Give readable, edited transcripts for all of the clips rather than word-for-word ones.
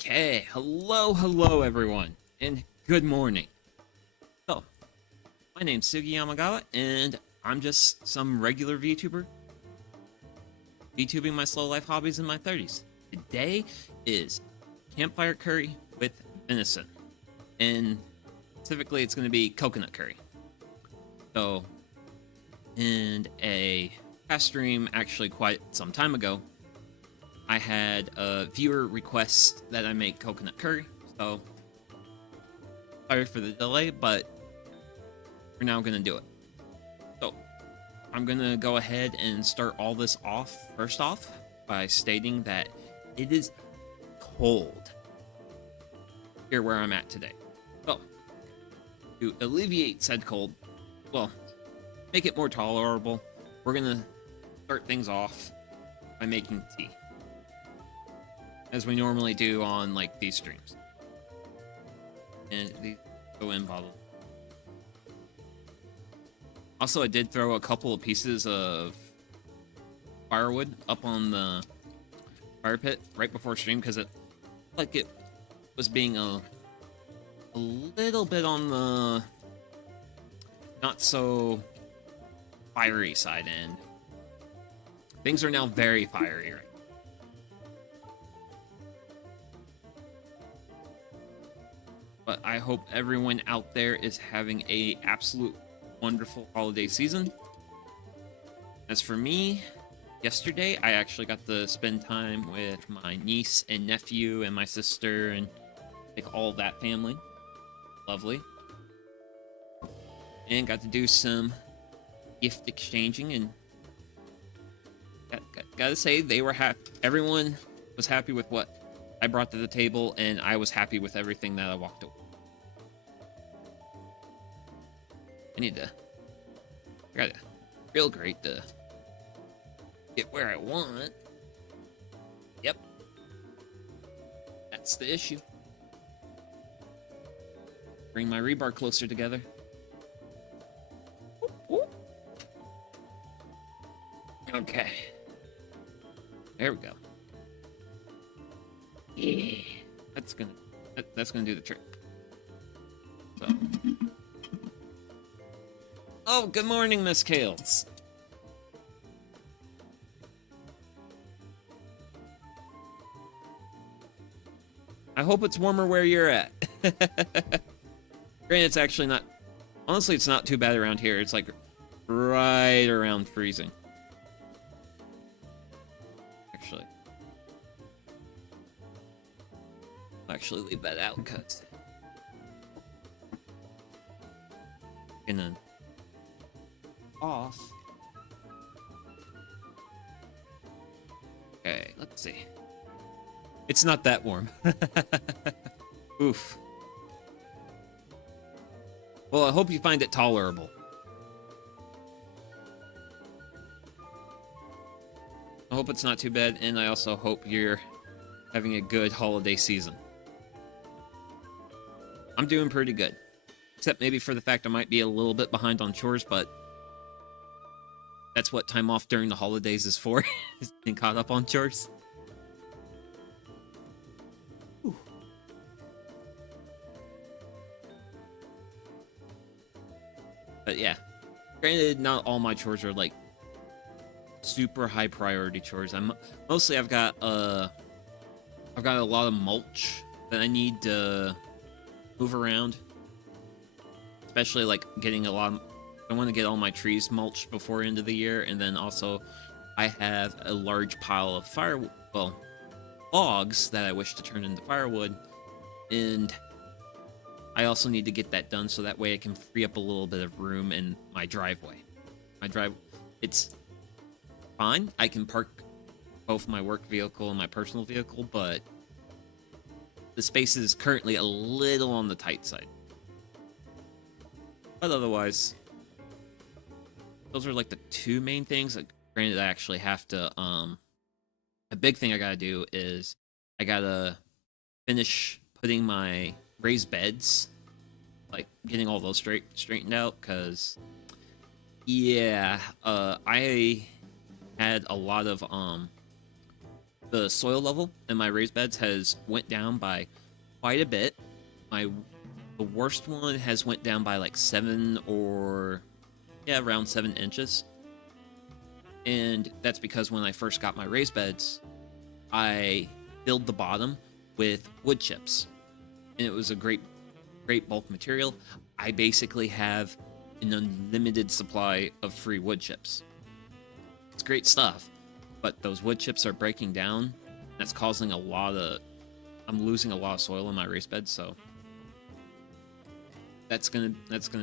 Okay, hello everyone, and good morning. So, my name's Sugi Yamagawa, and I'm just some regular VTuber, VTubing my slow life hobbies in my 30s. Today is campfire curry with venison, and specifically it's going to be coconut curry. So, in a past stream, actually quite some time ago, I had a viewer request that I make coconut curry, so sorry for the delay, but we're now gonna do it. So I'm gonna go ahead and start all this off first off by stating that it is cold here where I'm at today. So to alleviate said cold, well, make it more tolerable, we're gonna start things off by making tea, as we normally do on like these streams. And these go in bottle. Also, I did throw a couple of pieces of firewood up on the fire pit right before stream because it was being a little bit on the not so fiery side, and things are now very fiery right now. But I hope everyone out there is having a absolute wonderful holiday season. As for me, yesterday I actually got to spend time with my niece and nephew and my sister and like all that family. Lovely. And got to do some gift exchanging, and gotta say they were happy. Everyone was happy with what I brought to the table, and I was happy with everything that I walked away. I got a real great to get where I want. Yep. That's the issue. Bring my rebar closer together. Okay. There we go. Yeah. That's gonna do the trick. So. Oh, good morning, Miss Kales. I hope it's warmer where you're at. Granted, it's actually not... Honestly, it's not too bad around here. It's like right around freezing. I'll actually leave that out because... gonna... off. Okay, let's see. It's not that warm. Oof. Well, I hope you find it tolerable. I hope it's not too bad, and I also hope you're having a good holiday season. I'm doing pretty good. Except maybe for the fact I might be a little bit behind on chores, but that's what time off during the holidays is for, is being caught up on chores. Whew. But yeah, granted, not all my chores are like super high priority chores. Mostly I've got a lot of mulch that I need to move around, especially like getting a lot of, I want to get all my trees mulched before end of the year, and then also I have a large pile of logs that I wish to turn into firewood, and I also need to get that done so that way I can free up a little bit of room in my driveway. It's fine. I can park both my work vehicle and my personal vehicle, but the space is currently a little on the tight side. But otherwise, those are like the two main things. Like, granted, I actually have to, a big thing I gotta do is I gotta finish putting my raised beds, like getting all those straightened out, because yeah, I had a lot of the soil level in my raised beds has went down by quite a bit. The worst one has went down by like 7 or yeah, around 7 inches. And that's because when I first got my raised beds, I filled the bottom with wood chips. And it was a great bulk material. I basically have an unlimited supply of free wood chips. It's great stuff, but those wood chips are breaking down. That's causing I'm losing a lot of soil in my raised bed, so that's gonna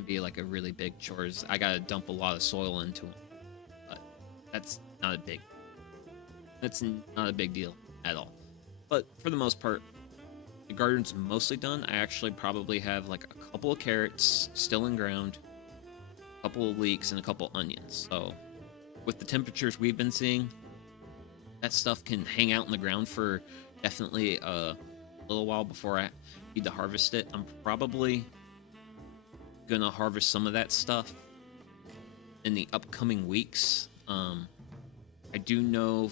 be like a really big chore. I gotta dump a lot of soil into them, but that's not a big deal at all. But for the most part, the garden's mostly done. I actually probably have like a couple of carrots still in ground, a couple of leeks, and a couple onions. So with the temperatures we've been seeing, that stuff can hang out in the ground for definitely a little while before I need to harvest it. I'm probably gonna harvest some of that stuff in the upcoming weeks. I do know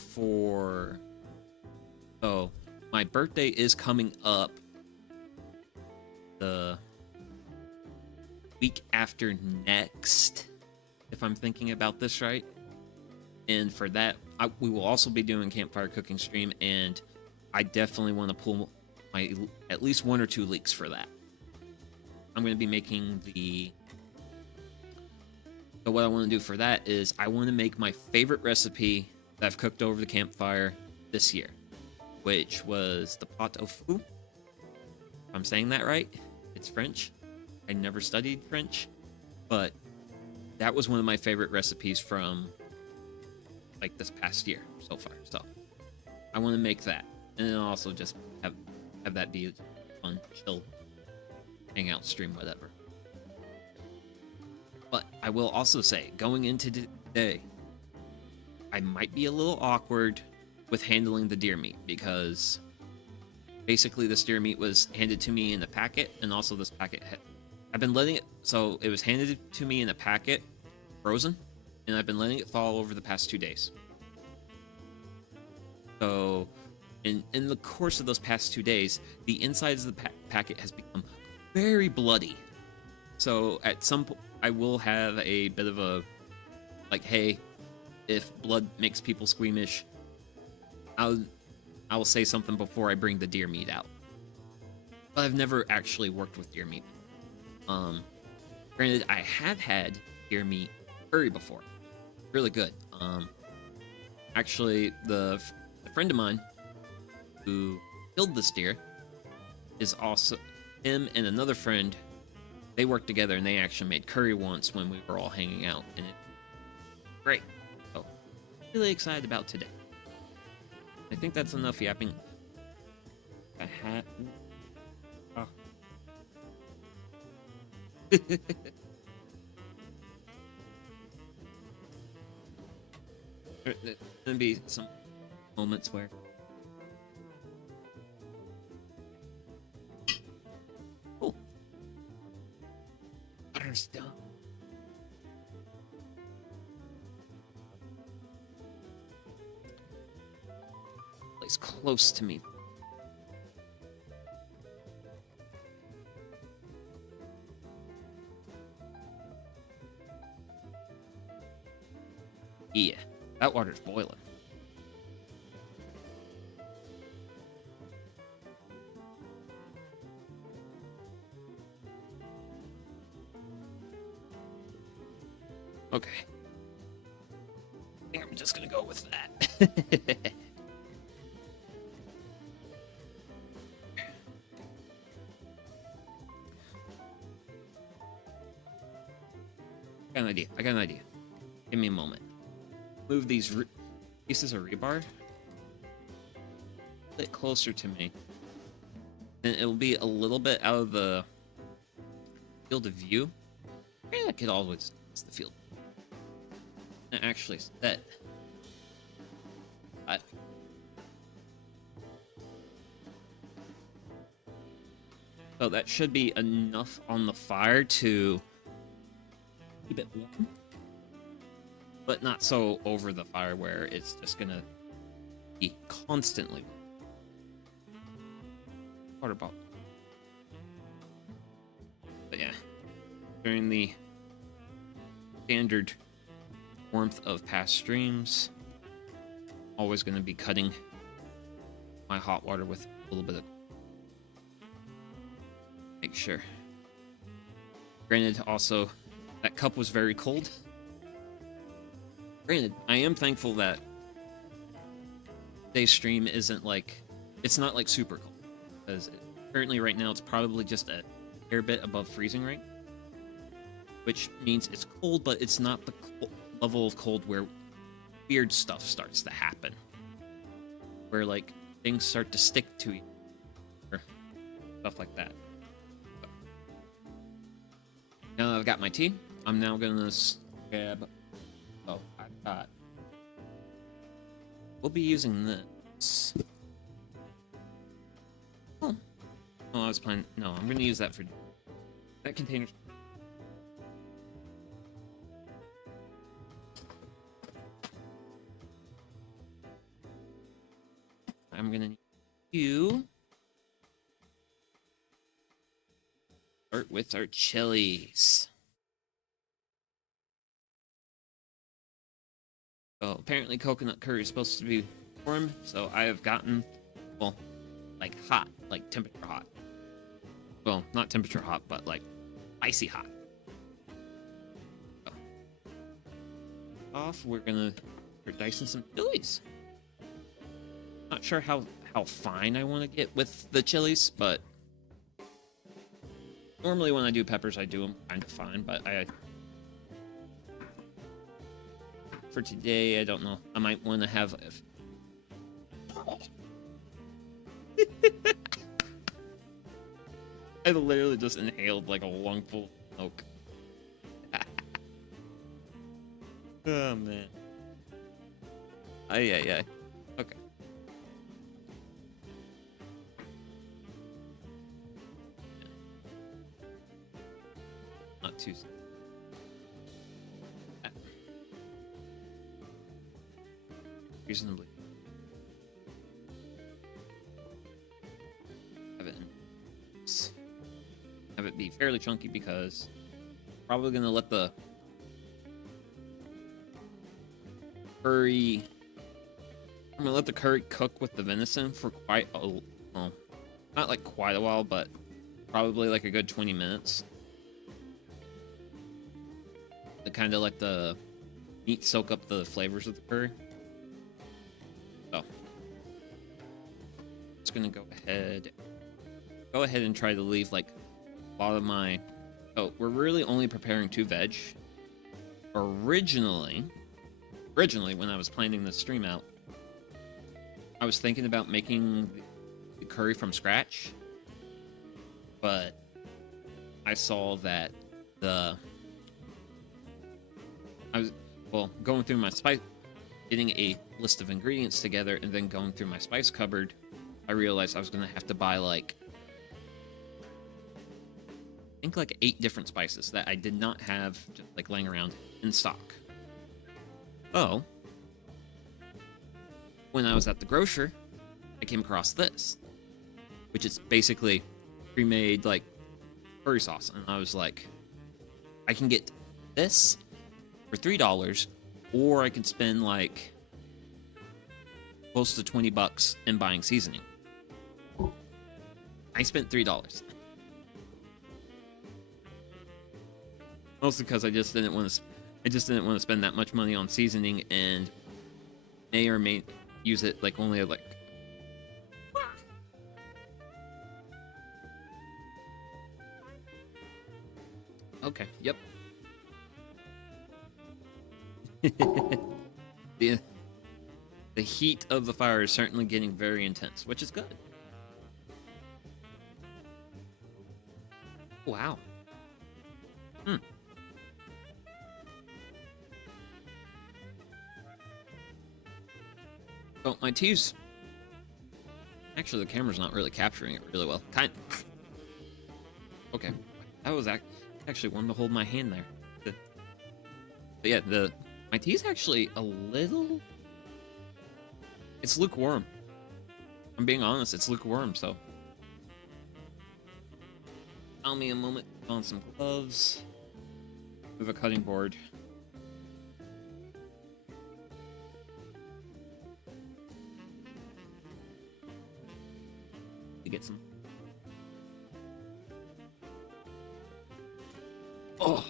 my birthday is coming up the week after next, if I'm thinking about this right. And for that, we will also be doing Campfire cooking stream, and I definitely want to pull at least 1 or 2 leeks for that. I'm going to be making So what I want to do for that is I want to make my favorite recipe that I've cooked over the campfire this year, which was the pot au feu. If I'm saying that right, it's French. I never studied French, but that was one of my favorite recipes from like this past year so far. So I want to make that, and then also just have that be fun, chill, hang out, stream, whatever. But I will also say, going into today, I might be a little awkward with handling the deer meat, because basically this deer meat was handed to me in a packet, and also this packet I've been letting it, so it was handed to me in a packet, frozen, and I've been letting it thaw over the past 2 days. So in the course of those past 2 days, the insides of the packet has become very bloody. So at some point, I will have a bit of a, like, hey, if blood makes people squeamish, I will say something before I bring the deer meat out. But I've never actually worked with deer meat. Granted, I have had deer meat curry before. Really good. Actually, the friend of mine who killed this deer is also, him and another friend, they worked together and they actually made curry once when we were all hanging out, and it great. So really excited about today. I think that's enough yapping. I had There's gonna be some moments where butter's done. Place close to me. Yeah, that water's boiling. Okay. I think I'm just gonna go with that. I got an idea. Give me a moment. Move these pieces of rebar a bit closer to me, and it'll be a little bit out of the field of view. I could always use the field. And actually set. So that should be enough on the fire to keep it warm, but not so over the fire where it's just gonna be constantly. Water bottle. But yeah, during the standard warmth of past streams, always going to be cutting my hot water with a little bit of, make sure. Granted, also, that cup was very cold. Granted, I am thankful that today's stream isn't like, it's not like super cold, because currently right now it's probably just a hair bit above freezing right, which means it's cold, but it's not the level of cold where weird stuff starts to happen, where like things start to stick to you or stuff like that. So, now that I've got my tea, I'm now gonna grab, oh, I've got, we'll be using this. Oh, I was planning, no, I'm gonna use that for that container. I'm gonna need you start with our chilies. So apparently coconut curry is supposed to be warm, so I have gotten, well, like hot, like temperature hot. Well, not temperature hot, but like icy hot. So, off, we're gonna start dicing some chilies. Not sure how fine I want to get with the chilies, but normally when I do peppers, I do them kind of fine, but for today, I don't know. I might want to have I literally just inhaled like a lungful of smoke. Oh man. Ay. Okay. Not too. Reasonably. Have it be fairly chunky because probably gonna let the curry. I'm gonna let the curry cook with the venison for quite a, well, not like quite a while, but probably like a good 20 minutes. To kind of let the meat soak up the flavors of the curry. So, just gonna go ahead and try to leave like a lot of my. Oh, we're really only preparing 2 veg. Originally, when I was planning this stream out, I was thinking about making the curry from scratch, but I saw that I was, well, going through my spice, getting a list of ingredients together, and then going through my spice cupboard, I realized I was going to have to buy like, I think like 8 different spices that I did not have just like laying around in stock. Oh, when I was at the grocer, I came across this, which is basically pre-made like curry sauce, and I was like, I can get this for $3, or I could spend like close to $20 in buying seasoning. I spent $3. Mostly because I just didn't want to spend that much money on seasoning, and may or may use it like only like. Okay. Yep. the heat of the fire is certainly getting very intense, which is good. Wow. Oh, my tea's... Actually, the camera's not really capturing it really well. Okay. That was actually wanted to hold my hand there. But yeah, my tea's actually a little It's lukewarm. I'm being honest, it's lukewarm, so. Allow me a moment to put on some gloves. With a cutting board. To get some. Oh!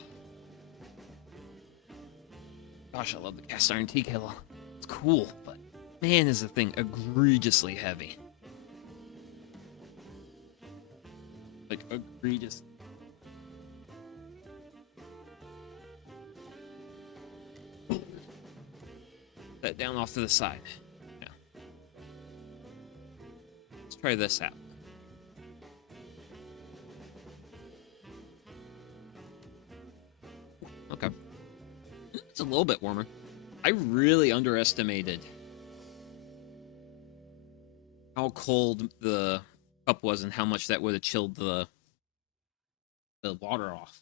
Gosh, I love the cast iron tea kettle. It's cool, but man, is the thing egregiously heavy. Like, egregious. That down off to the side. Yeah. Let's try this out. Okay. It's a little bit warmer. I really underestimated how cold the cup was and how much that would have chilled the water off.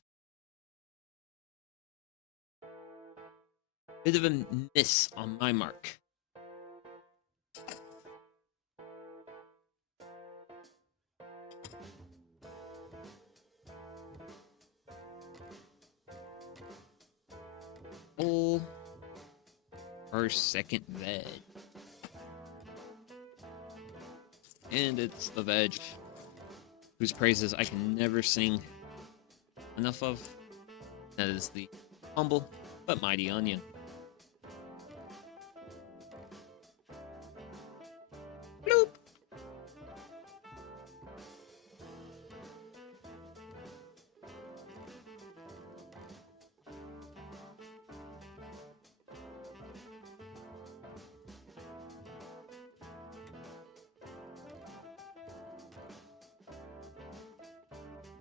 Bit of a miss on my mark. Oh, our second veg. And it's the veg whose praises I can never sing enough of. That is the humble but mighty onion. Bloop.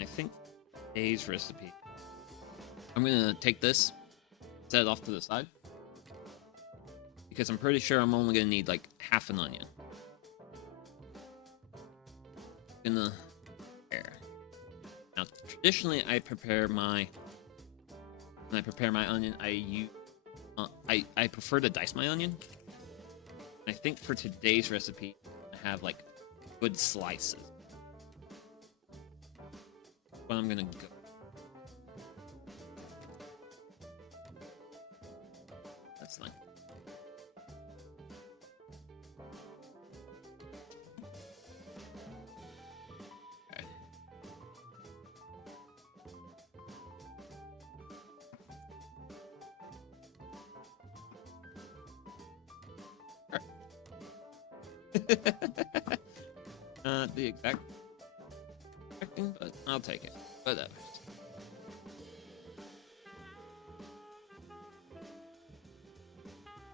I think today's recipe. I'm gonna take this, set it off to the side, because I'm pretty sure I'm only gonna need like half an onion. Gonna prepare. Now, traditionally, when I prepare my onion, I prefer to dice my onion. I think for today's recipe, I have like good slices. But I'm gonna go. That's fine. Okay. Not the exact thing, but I'll take it. Whatever.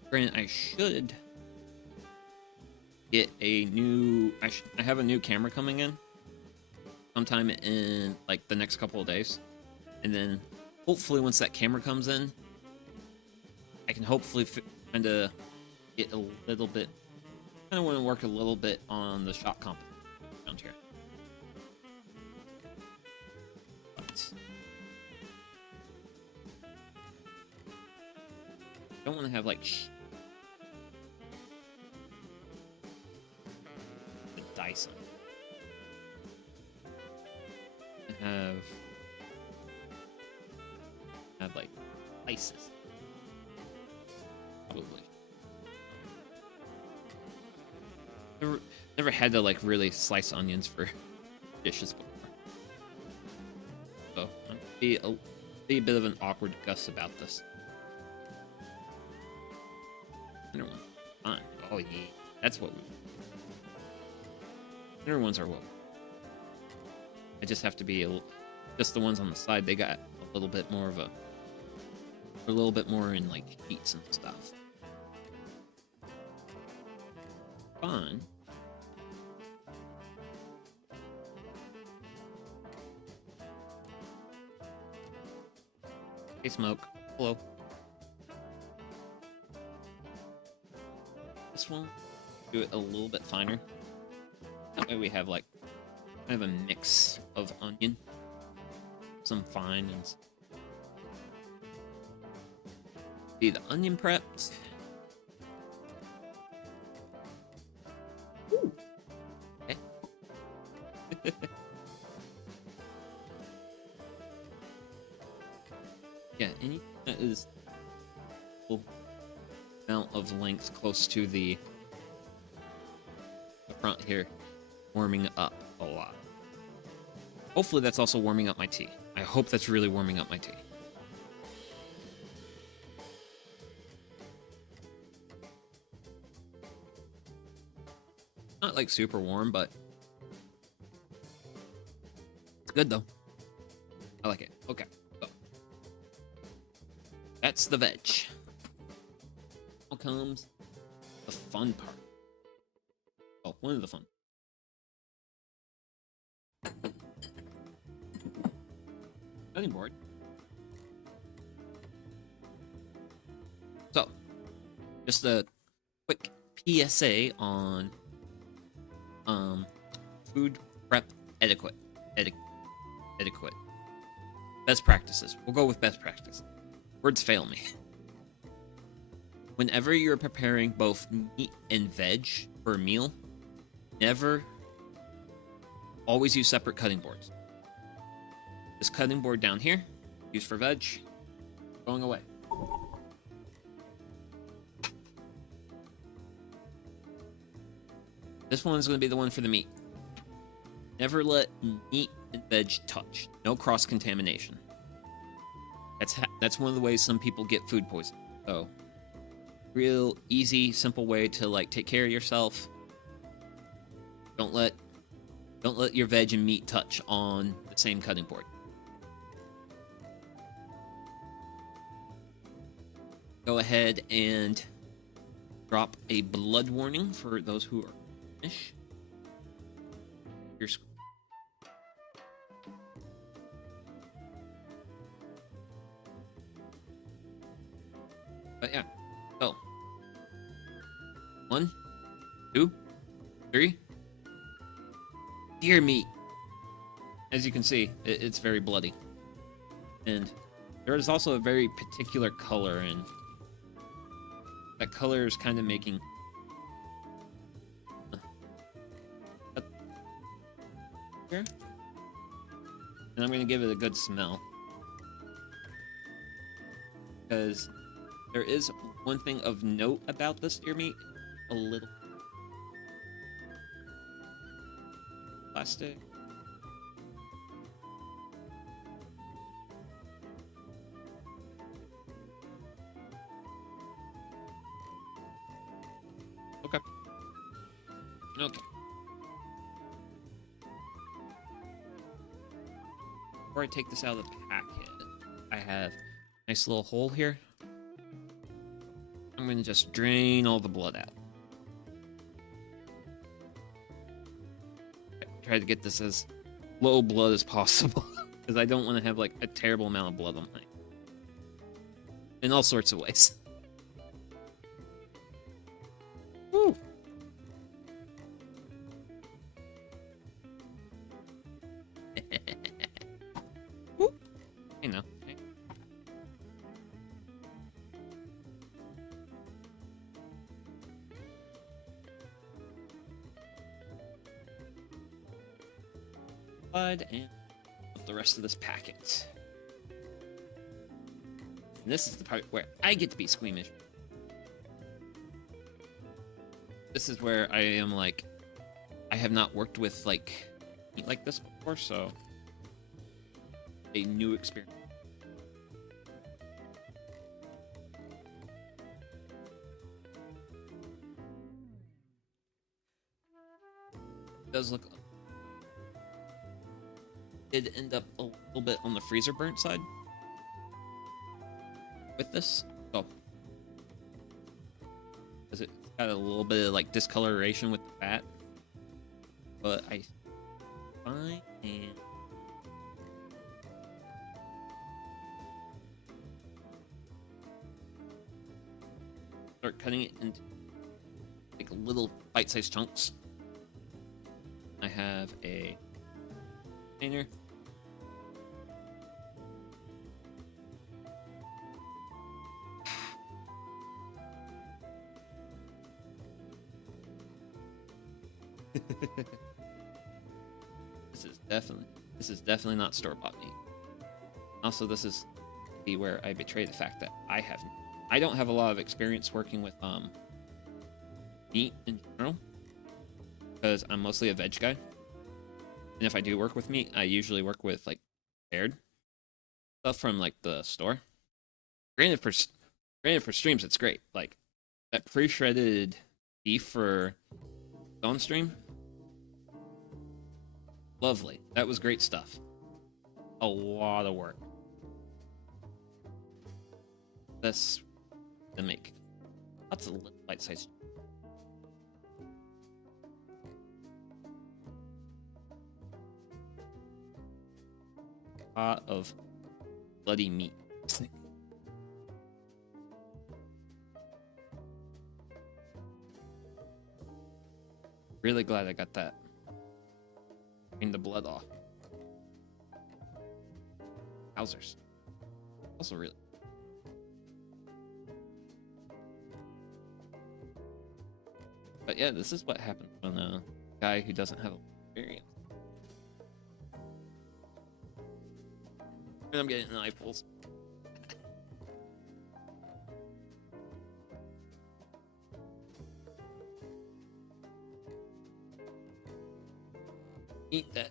Granted, I should get a new. I have a new camera coming in sometime in like the next couple of days, and then hopefully once that camera comes in, I can hopefully kind of get a little bit. Kind of want to work a little bit on the shot competition around here. But I don't want to have like the dice. I have like slices. Probably. Never had to like really slice onions for dishes before. So I'm be a bit of an awkward Gus about this. Inner one, fine. Oh yeah, that's what we. Inner ones are what. I just have to be just the ones on the side. They got a little bit more of a little bit more in like sheets and stuff. Fine. Hey, Smoke. Hello. This one, do it a little bit finer. That way we have like kind of a mix of onion, some fine and see the onion prepped. Yeah, anything that is full amount of length close to the front here, warming up a lot. Hopefully that's also warming up my tea. I hope that's really warming up my tea. Not like super warm, but it's good though. I like it. Okay, so that's the veg. Now comes the fun part. Oh, one of the fun. Cutting board. So, just a quick PSA on food prep etiquette. Etiquette. Best practices. We'll go with best practice. Words fail me. Whenever you're preparing both meat and veg for a meal, never always use separate cutting boards. This cutting board down here, used for veg, going away. This one's going to be the one for the meat. Never let meat and veg touch. No cross-contamination. That's one of the ways some people get food poisoning. So, real easy, simple way to like take care of yourself. Don't let your veg and meat touch on the same cutting board. Go ahead and drop a blood warning for those who are finished. Here's but yeah. So 1, 2, 3. Deer meat. As you can see, it's very bloody. And there is also a very particular color, and that color is kind of making here. And I'm going to give it a good smell. Because there is one thing of note about this deer meat. A little plastic. Okay. Okay. Before I take this out of the packet, I have a nice little hole here. I'm going to just drain all the blood out. Try to get this as low blood as possible, because I don't want to have like a terrible amount of blood on my in all sorts of ways. Woo. Woo. You know. And the rest of this packet. And this is the part where I get to be squeamish. This is where I am like, I have not worked with like meat like this before, so a new experience. It does look. Did end up a little bit on the freezer burnt side with this. Oh, because it's got a little bit of like discoloration with the fat, but I find and start cutting it into like little bite-sized chunks. I have a container. This is definitely not store-bought meat. Also, this is be where I betray the fact that I don't have a lot of experience working with meat in general, because I'm mostly a veg guy. And if I do work with meat, I usually work with like prepared stuff from like the store. Granted for streams, it's great. Like that pre-shredded beef for on stream, lovely. That was great stuff. A lot of work. This to make lots of bite-sized. Lot of bloody meat. Really glad I got that. Drain the blood off. Wowzers. Also really. But yeah, this is what happens when a guy who doesn't have experience. And I'm getting eyeballs. Eat that.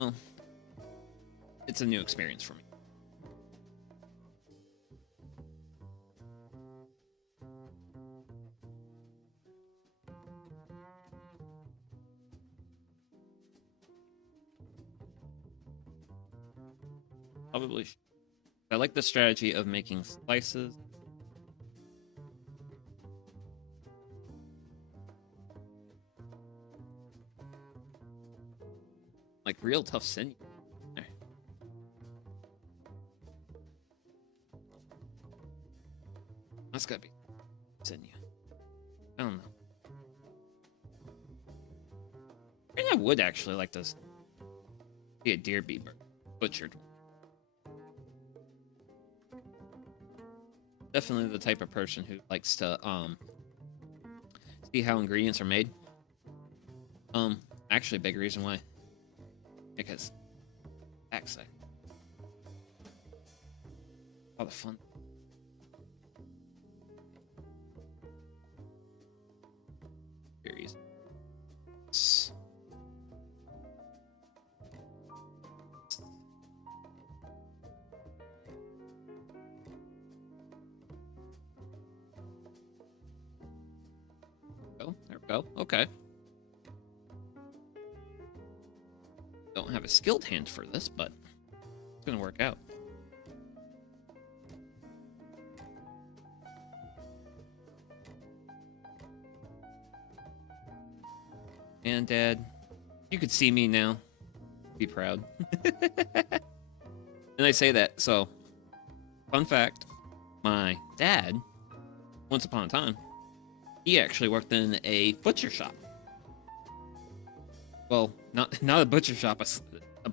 Well, it's a new experience for me. Probably. I like the strategy of making slices. Like real tough sinew. There. That's gotta be sinew. I don't know. I think I would actually like to see a deer be butchered. Definitely the type of person who likes to see how ingredients are made. Actually a big reason why. Because backside. All the fun. Very easy. Oh, there we go. Okay. Don't have a skilled hand for this, but it's gonna work out. And Dad, you could see me now. Be proud. And I say that, so fun fact, my dad, once upon a time, he actually worked in a butcher shop. Well, not a butcher shop, an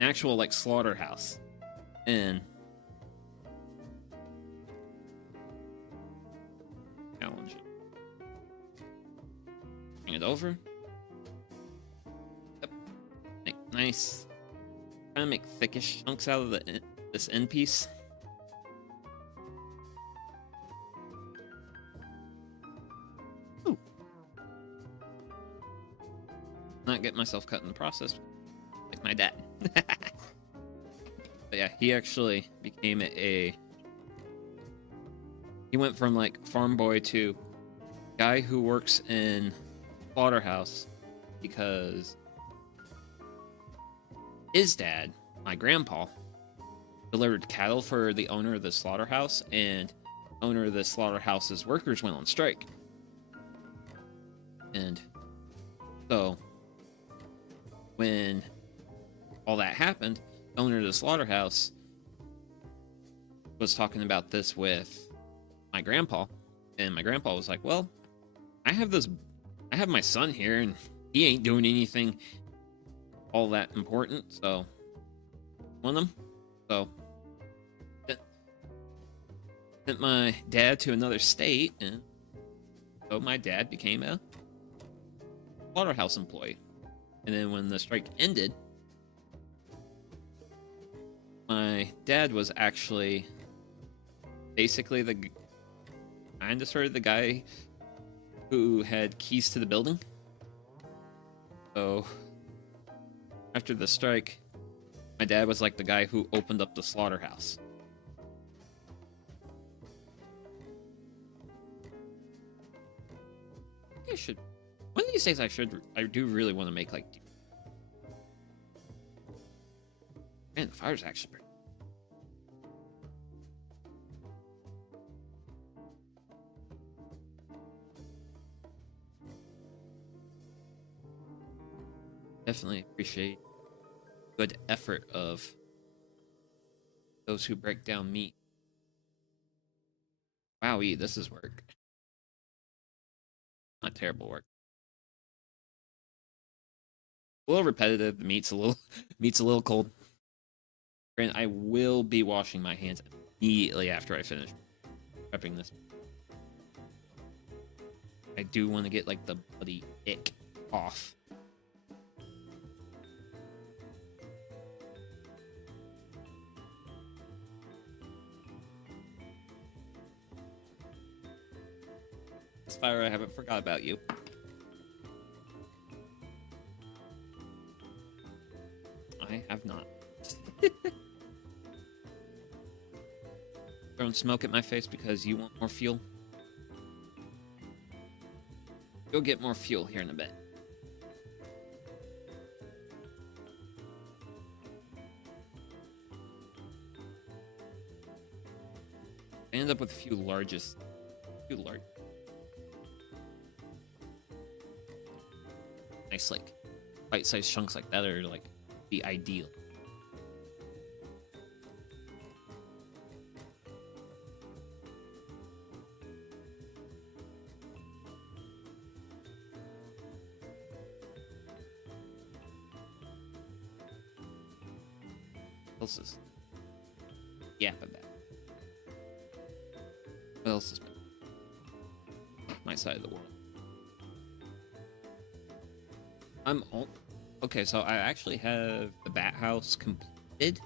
actual like slaughterhouse. And challenge it. Bring it over. Yep. Make nice. Kind of make thickish chunks out of this end piece. Ooh. Not get myself cut in the process, like my dad. But yeah, he actually became he went from like farm boy to guy who works in slaughterhouse because his dad, my grandpa, delivered cattle for the owner of the slaughterhouse, and owner of the slaughterhouse's workers went on strike. And so when all that happened, the owner of the slaughterhouse was talking about this with my grandpa, and my grandpa was like, well, I have my son here, and he ain't doing anything all that important, so want him. So sent my dad to another state, and so my dad became a slaughterhouse employee. And then when the strike ended, My dad was actually basically the kind of sort of the guy who had keys to the building. So after the strike, my dad was like the guy who opened up the slaughterhouse. I should. One of these days, I should. I do really want to make like. Man, the fire's actually pretty. Definitely appreciate good effort of those who break down meat. Wowie, this is work. Not terrible work. A little repetitive. The meat's a little cold. And I will be washing my hands immediately after I finish prepping this. I do want to get like the bloody ick off. Fire, I haven't forgot about you. I have not. Throwing smoke at my face because you want more fuel? Go get more fuel here in a bit. I ended up with a few large. Nice, like, bite-sized chunks like that are, like, the ideal. What else is... Yeah, but that. What else is... My side of the world. Okay, so I actually have the bat house completed,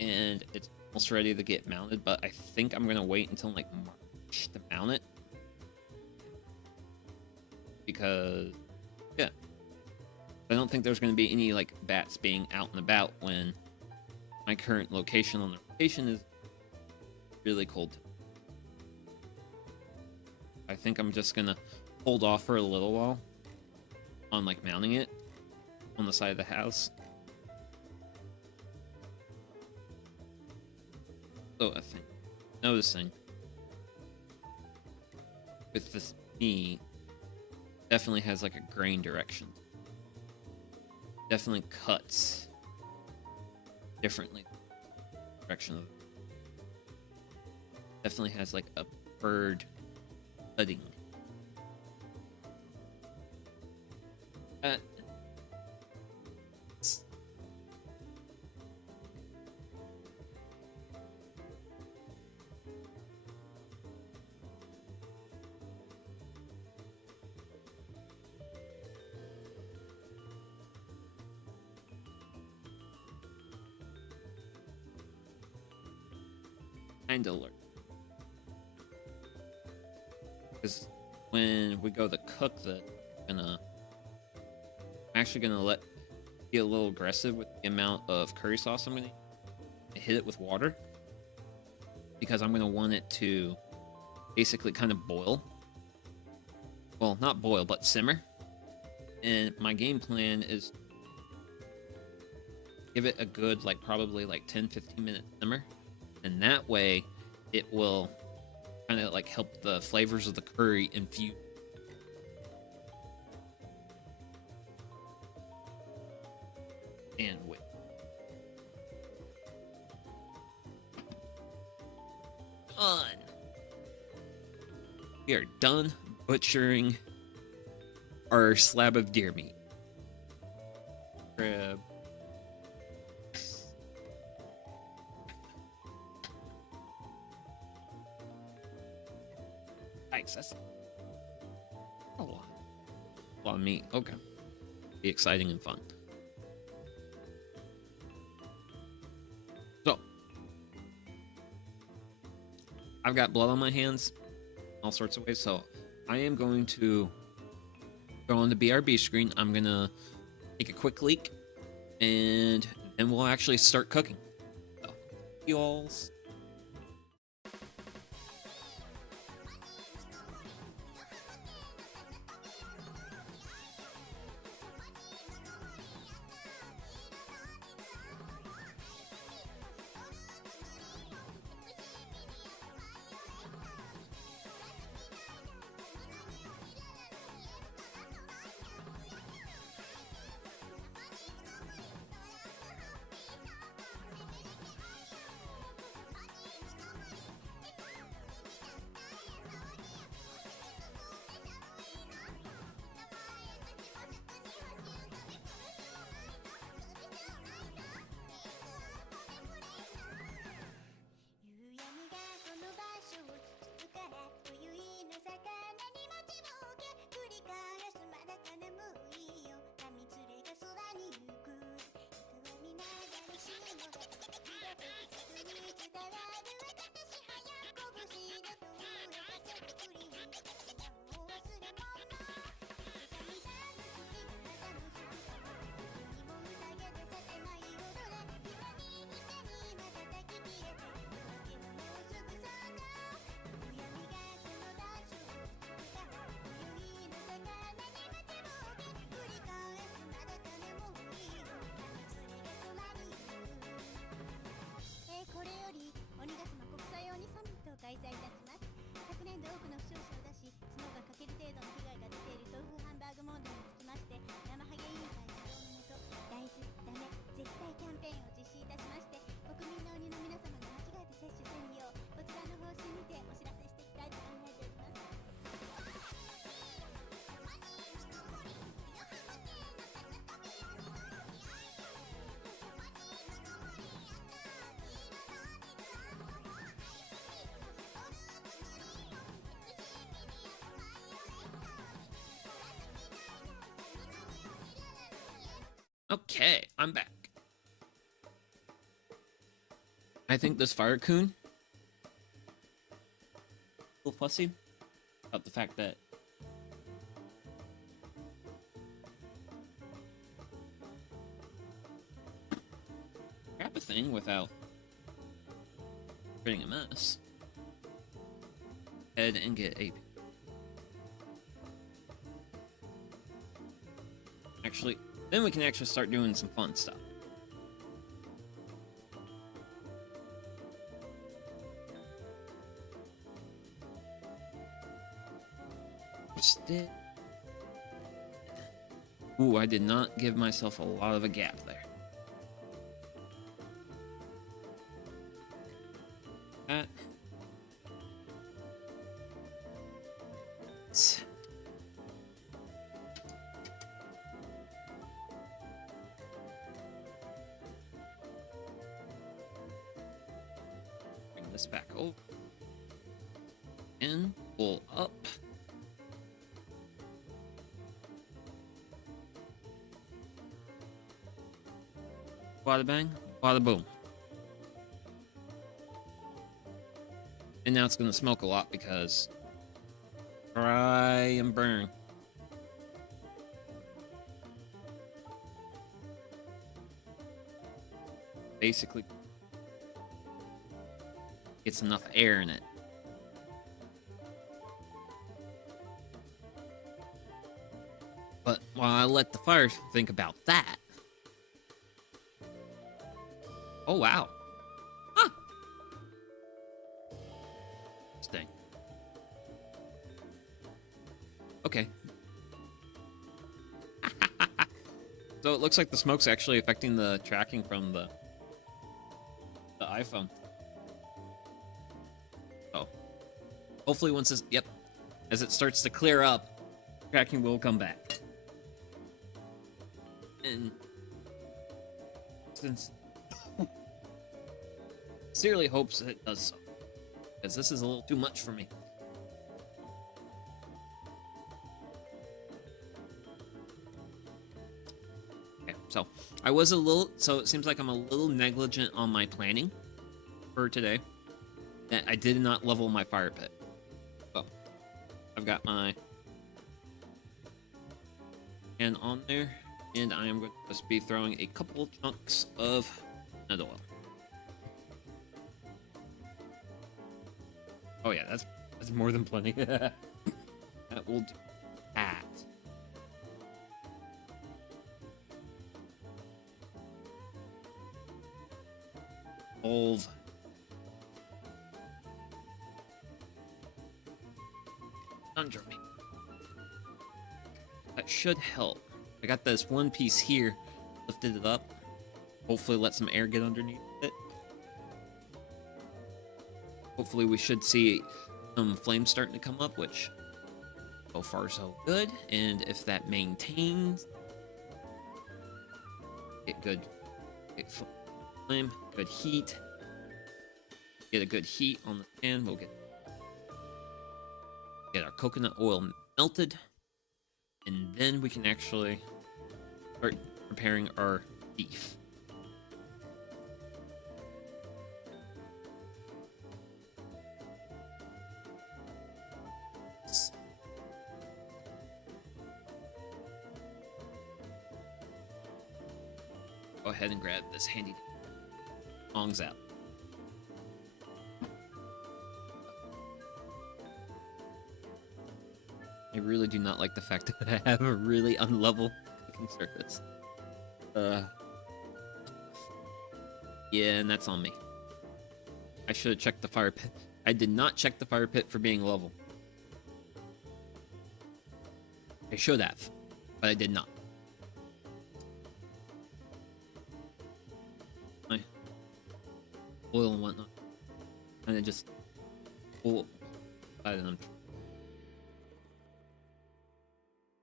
and it's almost ready to get mounted, but I think I'm gonna wait until like March to mount it, because yeah, I don't think there's gonna be any like bats being out and about when my current location on the location is really cold. I think I'm just gonna hold off for a little while on like mounting it on the side of the house. So I think noticing with this meat definitely has like a grain direction. Definitely cuts differently. Direction of definitely has like a bird cutting. Kind of alert. Because when we go to cook I'm actually gonna get a little aggressive with the amount of curry sauce I'm gonna hit it with water, because I'm gonna want it to basically kind of boil. Well, not boil, but simmer. And my game plan is give it a good probably 10-15 minute simmer, and that way it will kind of help the flavors of the curry infuse. And wait. Done. We are done butchering our slab of deer meat. Grab. Nice. That's a lot. A lot of meat. Okay. Be exciting and fun. I've got blood on my hands, all sorts of ways. So I am going to go on the BRB screen. I'm gonna take a quick leak, and then we'll actually start cooking. So, you all. Okay, I'm back. I think this fire coon a little fussy about the fact that grab a thing without creating a mess. Head and get AP. Actually, then we can actually start doing some fun stuff. Ooh, I did not give myself a lot of a gap there. That. Bring this back over. And pull up. Bada bang, bada boom. And now it's going to smoke a lot because dry and burn. Basically, gets enough air in it. But while I let the fire think about that. Oh, wow. Huh. Interesting. Okay. So it looks like the smoke's actually affecting the tracking from the iPhone. Oh. Hopefully once this, yep, as it starts to clear up, tracking will come back. And since sincerely hopes that it does so, because this is a little too much for me. Okay, so I was a little, so it seems like I'm a little negligent on my planning for today. I did not level my fire pit. So I've got my hand on there, and I am going to just be throwing a couple chunks of nether oil. Oh yeah, that's more than plenty. That will do that. Olve. Under me. That should help. I got this one piece here, lifted it up. Hopefully let some air get underneath it. Hopefully we should see some flames starting to come up, which so far so good. And if that maintains, get good flame, good heat. Get a good heat on the pan. We'll get our coconut oil melted, and then we can actually start preparing our beef. Go ahead and grab this handy tongs out. I really do not like the fact that I have a really unlevel cooking surface. Yeah, and that's on me. I should have checked the fire pit. I did not check the fire pit for being level. I should have, but I did not. My oil and whatnot. And I just pull out of them.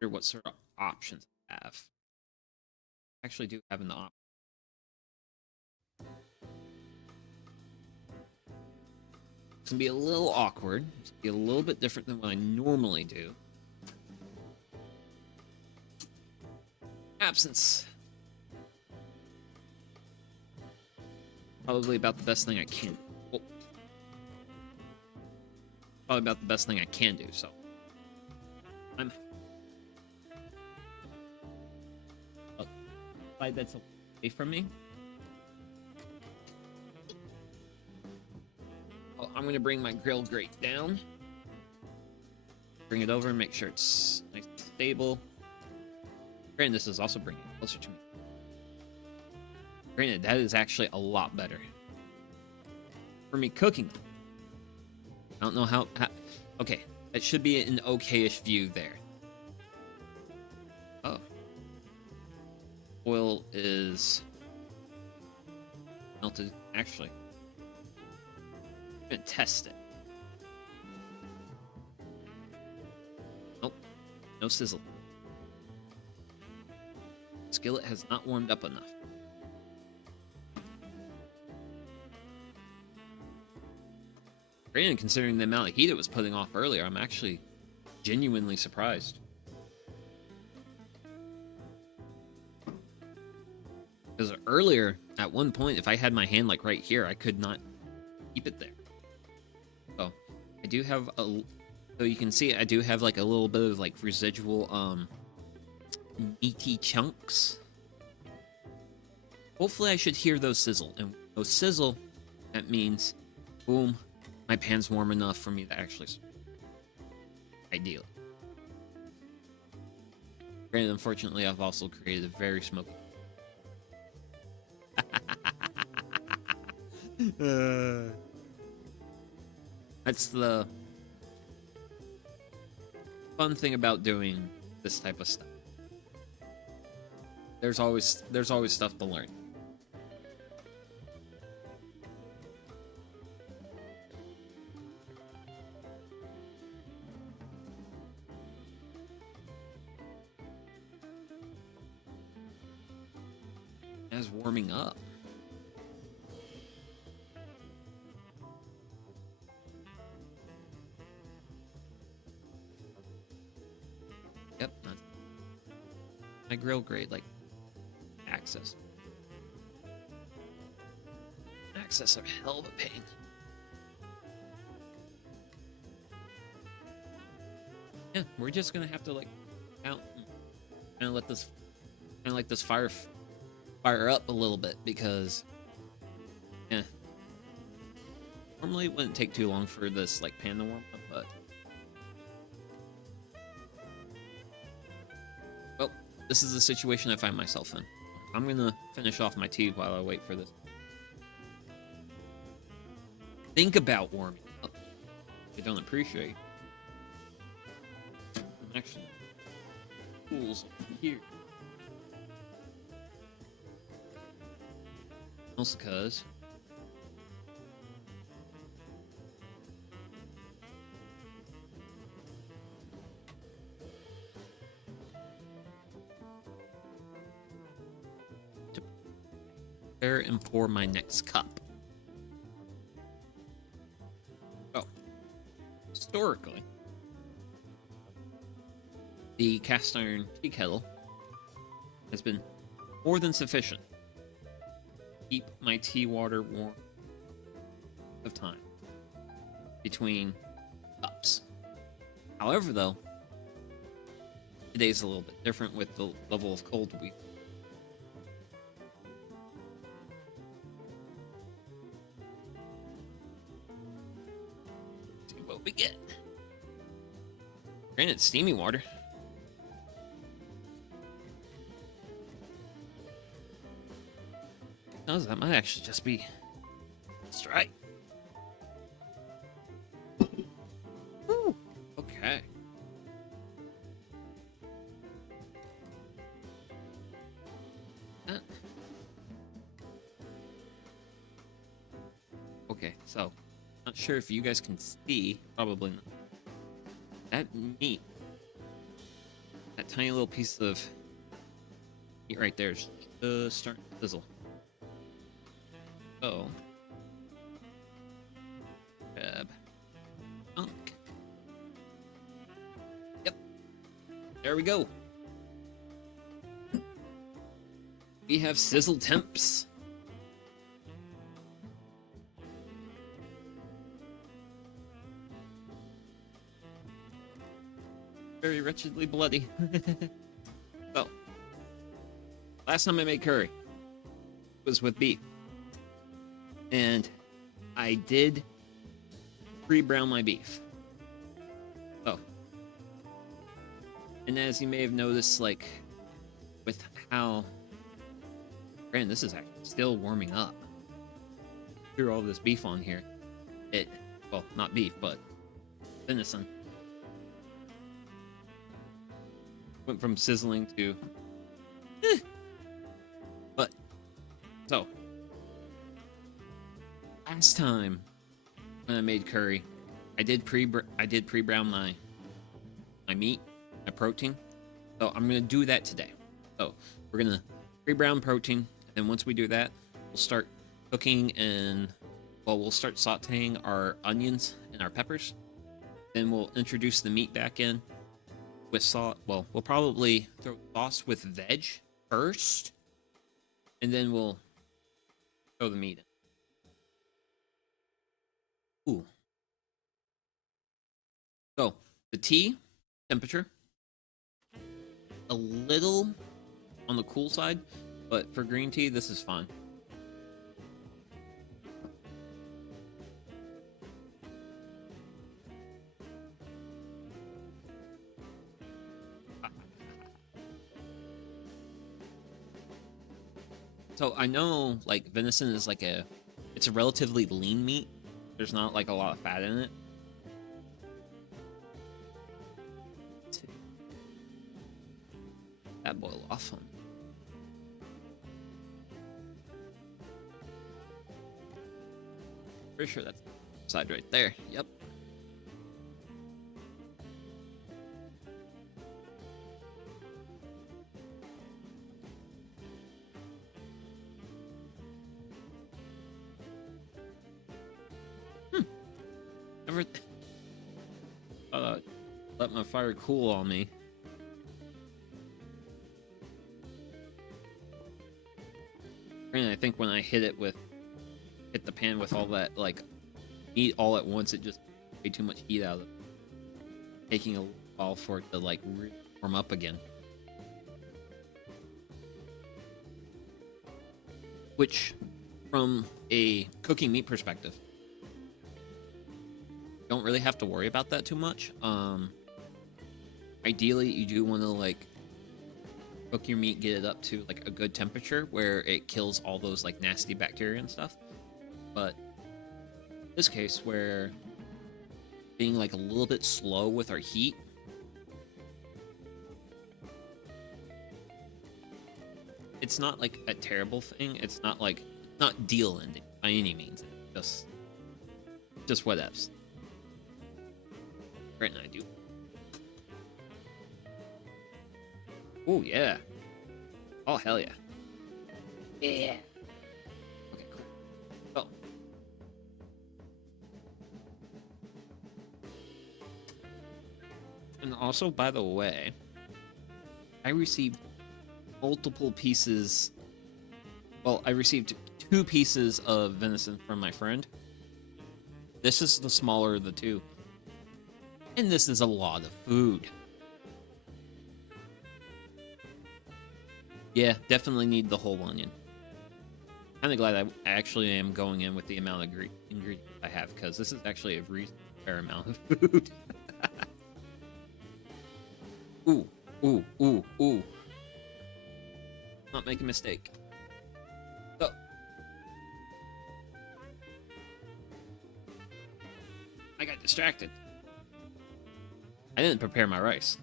What sort of options I have. I actually do have an option. It's gonna be a little awkward. It's gonna be a little bit different than what I normally do. Absence. Probably about the best thing I can. Well, probably about the best thing I can do, so. I'm that's away from me. Oh, I'm gonna bring my grill grate down. Bring it over and make sure it's nice and stable. Granted, this is also bringing it closer to me. Granted, that is actually a lot better for me cooking. I don't know how okay, it should be an okay-ish view there. Oh. Oil is melted. Actually, I'm gonna test it. Nope, no sizzle. Skillet has not warmed up enough. Granted, considering the amount of heat it was putting off earlier, I'm actually genuinely surprised. Because earlier, at one point, if I had my hand like right here, I could not keep it there. So I do have a, so you can see I do have like a little bit of like residual meaty chunks. Hopefully I should hear those sizzle, and those sizzle, that means boom, my pan's warm enough for me to actually, ideally. Granted, unfortunately, I've also created a very smoky. That's the fun thing about doing this type of stuff. There's always stuff to learn. As warming up. Yep, that's my grill grade, like access. Access a hell of a pain. yeah, we're just gonna have to like out and let this kind of like this fire up a little bit because yeah, normally it wouldn't take too long for this like pan to warm up, but well, this is the situation I find myself in. I'm gonna finish off my tea while I wait for this. Think about warming up. I don't appreciate. Actually, pools here. Also, because to prepare and pour my next cup. Oh, historically, the cast iron tea kettle has been more than sufficient to keep my tea water warm of time between cups. However, though, today's a little bit different with the level of cold we. See what we get. Granted, steamy water. No, that might actually just be just right. Ooh, okay. Okay, so not sure if you guys can see, probably not. That meat, that tiny little piece of meat right there is just starting to sizzle. So, grab unk. Yep, there we go. We have sizzle temps. Very wretchedly bloody. So, last time I made curry was with beef. And I did pre-brown my beef. Oh. And as you may have noticed, like, with how... Granted, this is actually still warming up. Threw all this beef on here. It... Well, not beef, but venison. Went from sizzling to... But... So... Last time when I made curry, I did pre-brown my meat, my protein. So I'm gonna do that today. So we're gonna pre-brown protein, and once we do that, we'll start cooking and we'll start sautéing our onions and our peppers. Then we'll introduce the meat back in with sauce. Well, we'll probably throw sauce with veg first, and then we'll throw the meat in. Ooh. So, the tea temperature, a little on the cool side, but for green tea, this is fine. So, I know, like, venison is like it's a relatively lean meat. There's not like a lot of fat in it. That boil off. Pretty sure that's the side right there. Yep. Never let my fire cool on me. And I think when I hit the pan with all that like heat all at once, it just way too much heat out of it, taking a while while for it to like warm up again. Which, from a cooking meat perspective, don't really have to worry about that too much. Ideally, you do want to like cook your meat, get it up to like a good temperature where it kills all those like nasty bacteria and stuff. But in this case, where being like a little bit slow with our heat, it's not like a terrible thing. It's not like not deal ending by any means. Just whatevs. Right now I do. Oh yeah. Oh hell yeah. Yeah. Okay, cool. Oh. And also, by the way, I received multiple pieces. Well, I received 2 pieces of venison from my friend. This is the smaller of the 2. And this is a lot of food. Yeah, definitely need the whole onion. Kind of glad I actually am going in with the amount of ingredients I have, because this is actually a fair amount of food. Ooh, ooh, ooh, ooh. Not make a mistake. So. I got distracted. I didn't prepare my rice.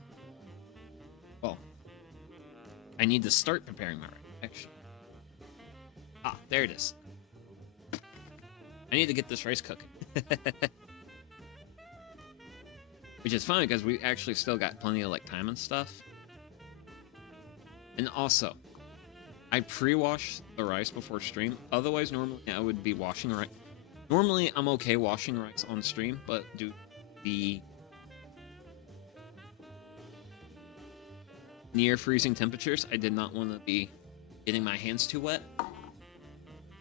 Well, I need to start preparing my rice, actually. Ah, there it is. I need to get this rice cooking. Which is funny, because we actually still got plenty of like time and stuff. And also, I pre-wash the rice before stream. Otherwise, normally I would be washing rice. Normally, I'm okay washing rice on stream, but due to the near freezing temperatures, I did not want to be getting my hands too wet.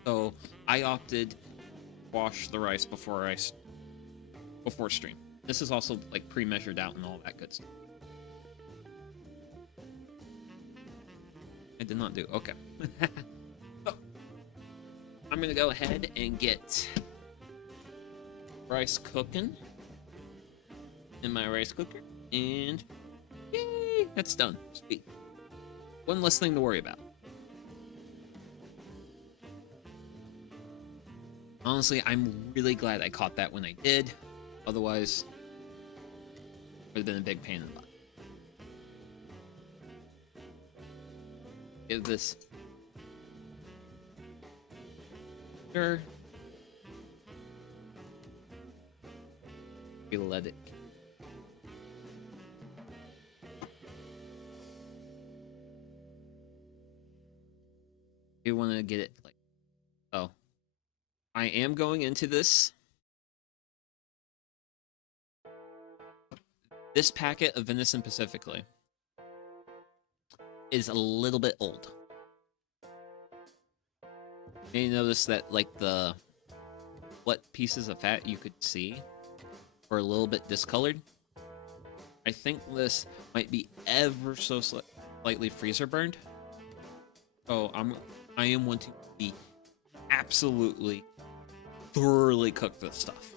So I opted to wash the rice before stream. This is also like pre-measured out and all that good stuff. I did not do. Okay. So, I'm gonna go ahead and get rice cooking in my rice cooker, and yay, that's done. Sweet. One less thing to worry about. Honestly, I'm really glad I caught that when I did. Otherwise, it would have been a big pain in the butt. Give this stir. We let it. You want to get it like, oh, I am going into this. This packet of venison specifically is a little bit old. You notice that like what pieces of fat you could see are a little bit discolored. I think this might be ever so slightly freezer burned. So I am wanting to be absolutely thoroughly cook this stuff.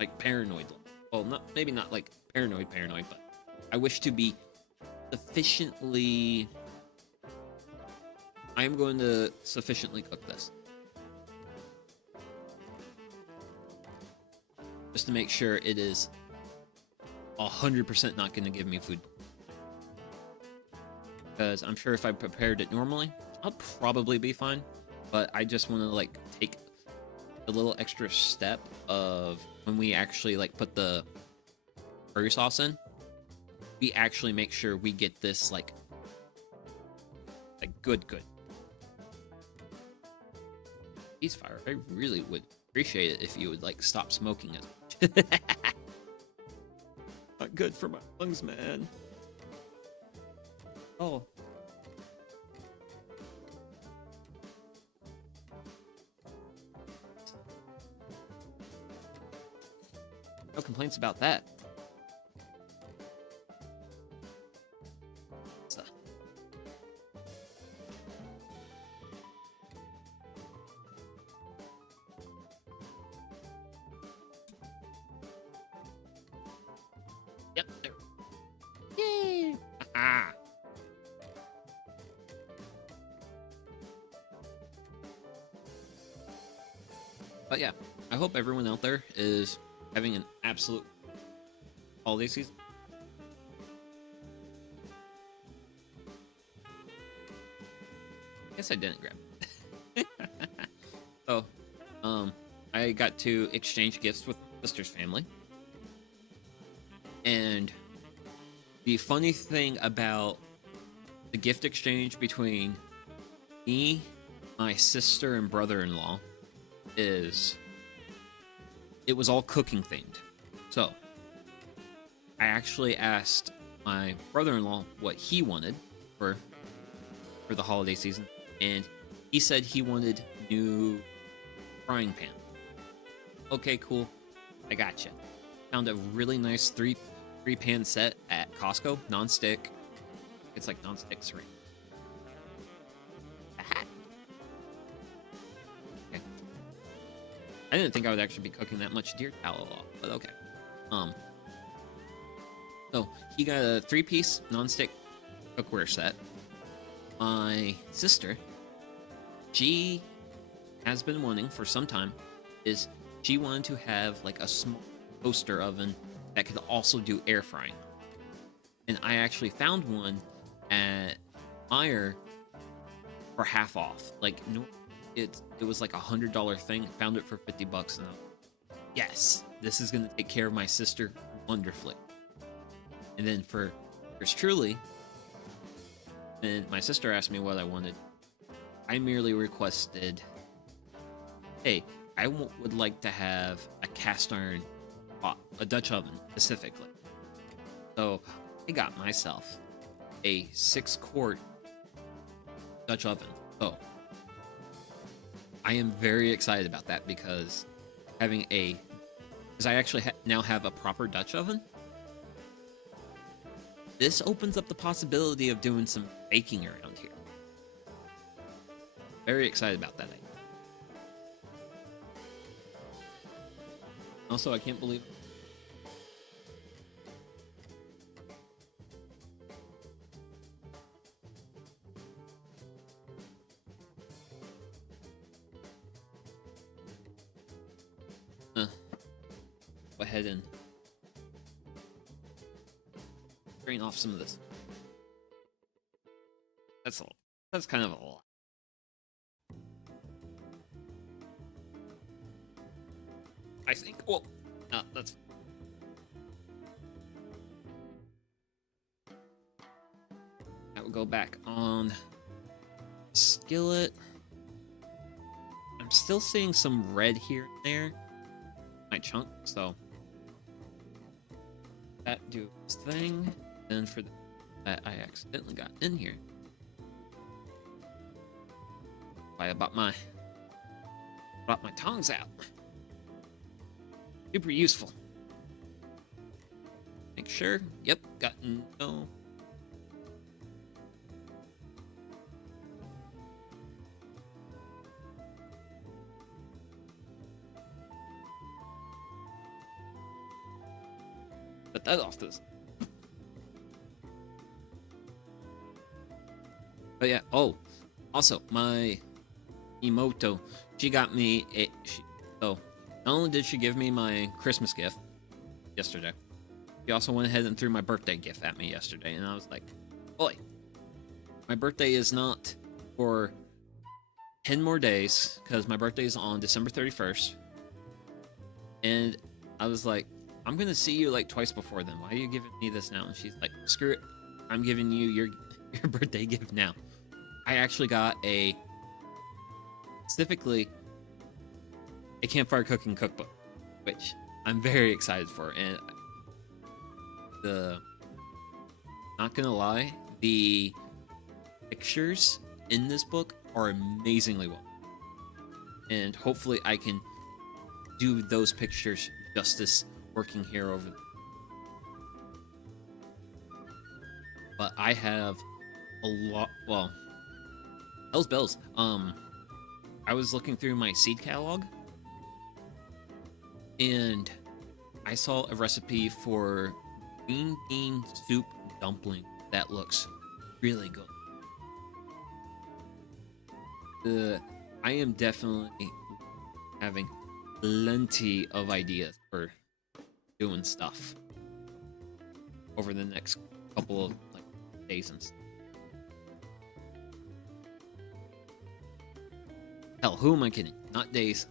Like paranoid. Well, maybe not like paranoid, but I wish to be sufficiently. I am going to sufficiently cook this. Just to make sure it is 100% not going to give me food. Because I'm sure if I prepared it normally, I'll probably be fine. But I just want to like take a little extra step of when we actually like put the curry sauce in, we actually make sure we get this like good. Fire. I really would appreciate it if you would like stop smoking it. Not good for my lungs, man. Oh. No complaints about that. But yeah, I hope everyone out there is having an absolute holiday season. I guess I didn't grab it. So, I got to exchange gifts with my sister's family. And the funny thing about the gift exchange between me, my sister, and brother-in-law is it was all cooking themed. So, I actually asked my brother-in-law what he wanted for the holiday season, and he said he wanted new frying pan. Okay, cool. I gotcha. Found a really nice three pan set at Costco, non-stick. It's like non-stick 3. Okay. I didn't think I would actually be cooking that much deer tallow off, but okay. So he got a 3-piece non-stick cookware set. My sister, she has been wanting for some time, is she wanted to have like a small toaster oven that could also do air frying. And I actually found one at Meyer for half off. Like, no, it was like $100 thing. Found it for $50, and I was like, yes, this is gonna take care of my sister wonderfully. And then for yours truly, and my sister asked me what I wanted. I merely requested, hey, I would like to have a cast iron pot, a Dutch oven specifically. So I got myself a 6-quart Dutch oven. So I am very excited about that because I actually now have a proper Dutch oven. This opens up the possibility of doing some baking around here. Very excited about that idea. Also, I can't believe go ahead and drain off some of this. That's kind of a lot. I think. Well, that's. I will go back on skillet. I'm still seeing some red here and there. My chunk, so that do its thing. Then for that I accidentally got in here. I brought my tongs out. Super useful. Make sure. Yep, got no. Put that off this. But yeah. Oh, also my Emoto. She got me a. So not only did she give me my Christmas gift yesterday, she also went ahead and threw my birthday gift at me yesterday, and I was like, "Boy, my birthday is not for 10 more days because my birthday is on December 31st." And I was like, "I'm gonna see you like twice before then. Why are you giving me this now?" And she's like, "Screw it, I'm giving you your birthday gift now." I actually got specifically a campfire cooking cookbook, which I'm very excited for. And not gonna lie, the pictures in this book are amazingly well, and hopefully I can do those pictures justice working here over. But I have a lot. Well, hell's bells. I was looking through my seed catalog, and I saw a recipe for green bean soup dumpling that looks really good. I am definitely having plenty of ideas for doing stuff over the next couple of like days and stuff. Hell, who am I kidding? Not days.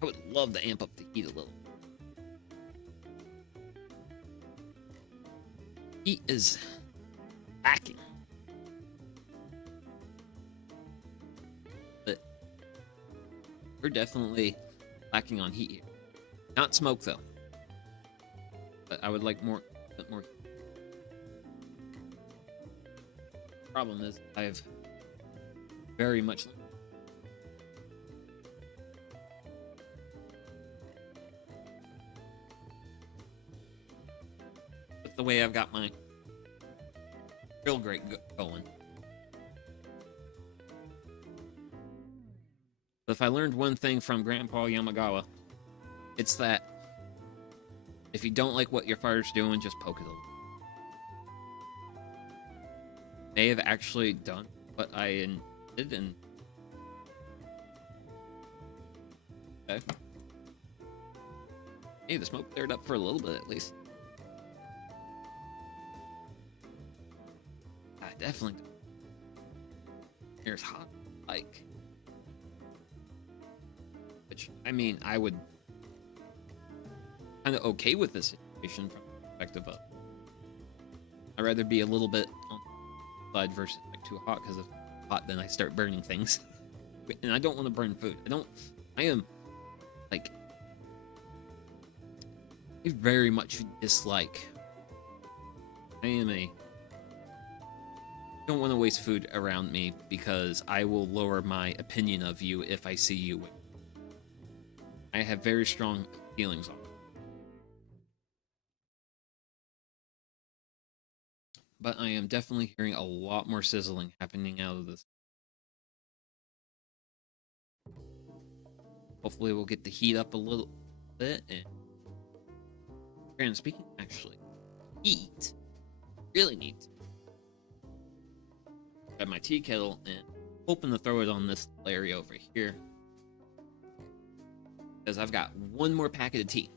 I would love to amp up the heat a little. Heat is lacking. But we're definitely lacking on heat here. Not smoke though. But I would like more. Problem is, I've very much. With the way I've got my grill grate going. But if I learned one thing from Grandpa Yamagawa, it's that if you don't like what your fire's doing, just poke it a little. May have actually done what I did, and okay. Hey, the smoke cleared up for a little bit at least. I definitely. Here's hot, like, which I mean, I would kind of okay with this situation from the perspective of I'd rather be a little bit on the side versus like too hot, because if it's hot then I start burning things. And I don't want to burn food. I am like, I very much dislike, I don't want to waste food around me because I will lower my opinion of you if I see you. I have very strong feelings on it. But I am definitely hearing a lot more sizzling happening out of this. Hopefully we'll get the heat up a little bit. And speaking, actually, heat really neat. Grab my tea kettle and hoping to throw it on this area over here, because I've got one more packet of tea.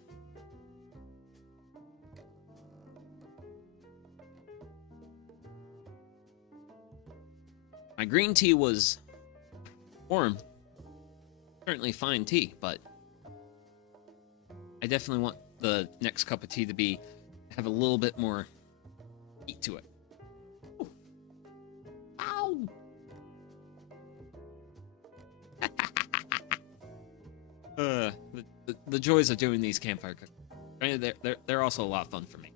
My green tea was warm, certainly fine tea, but I definitely want the next cup of tea to have a little bit more heat to it. Ooh. Ow! The joys of doing these campfire cooking. Granted, they're also a lot of fun for me.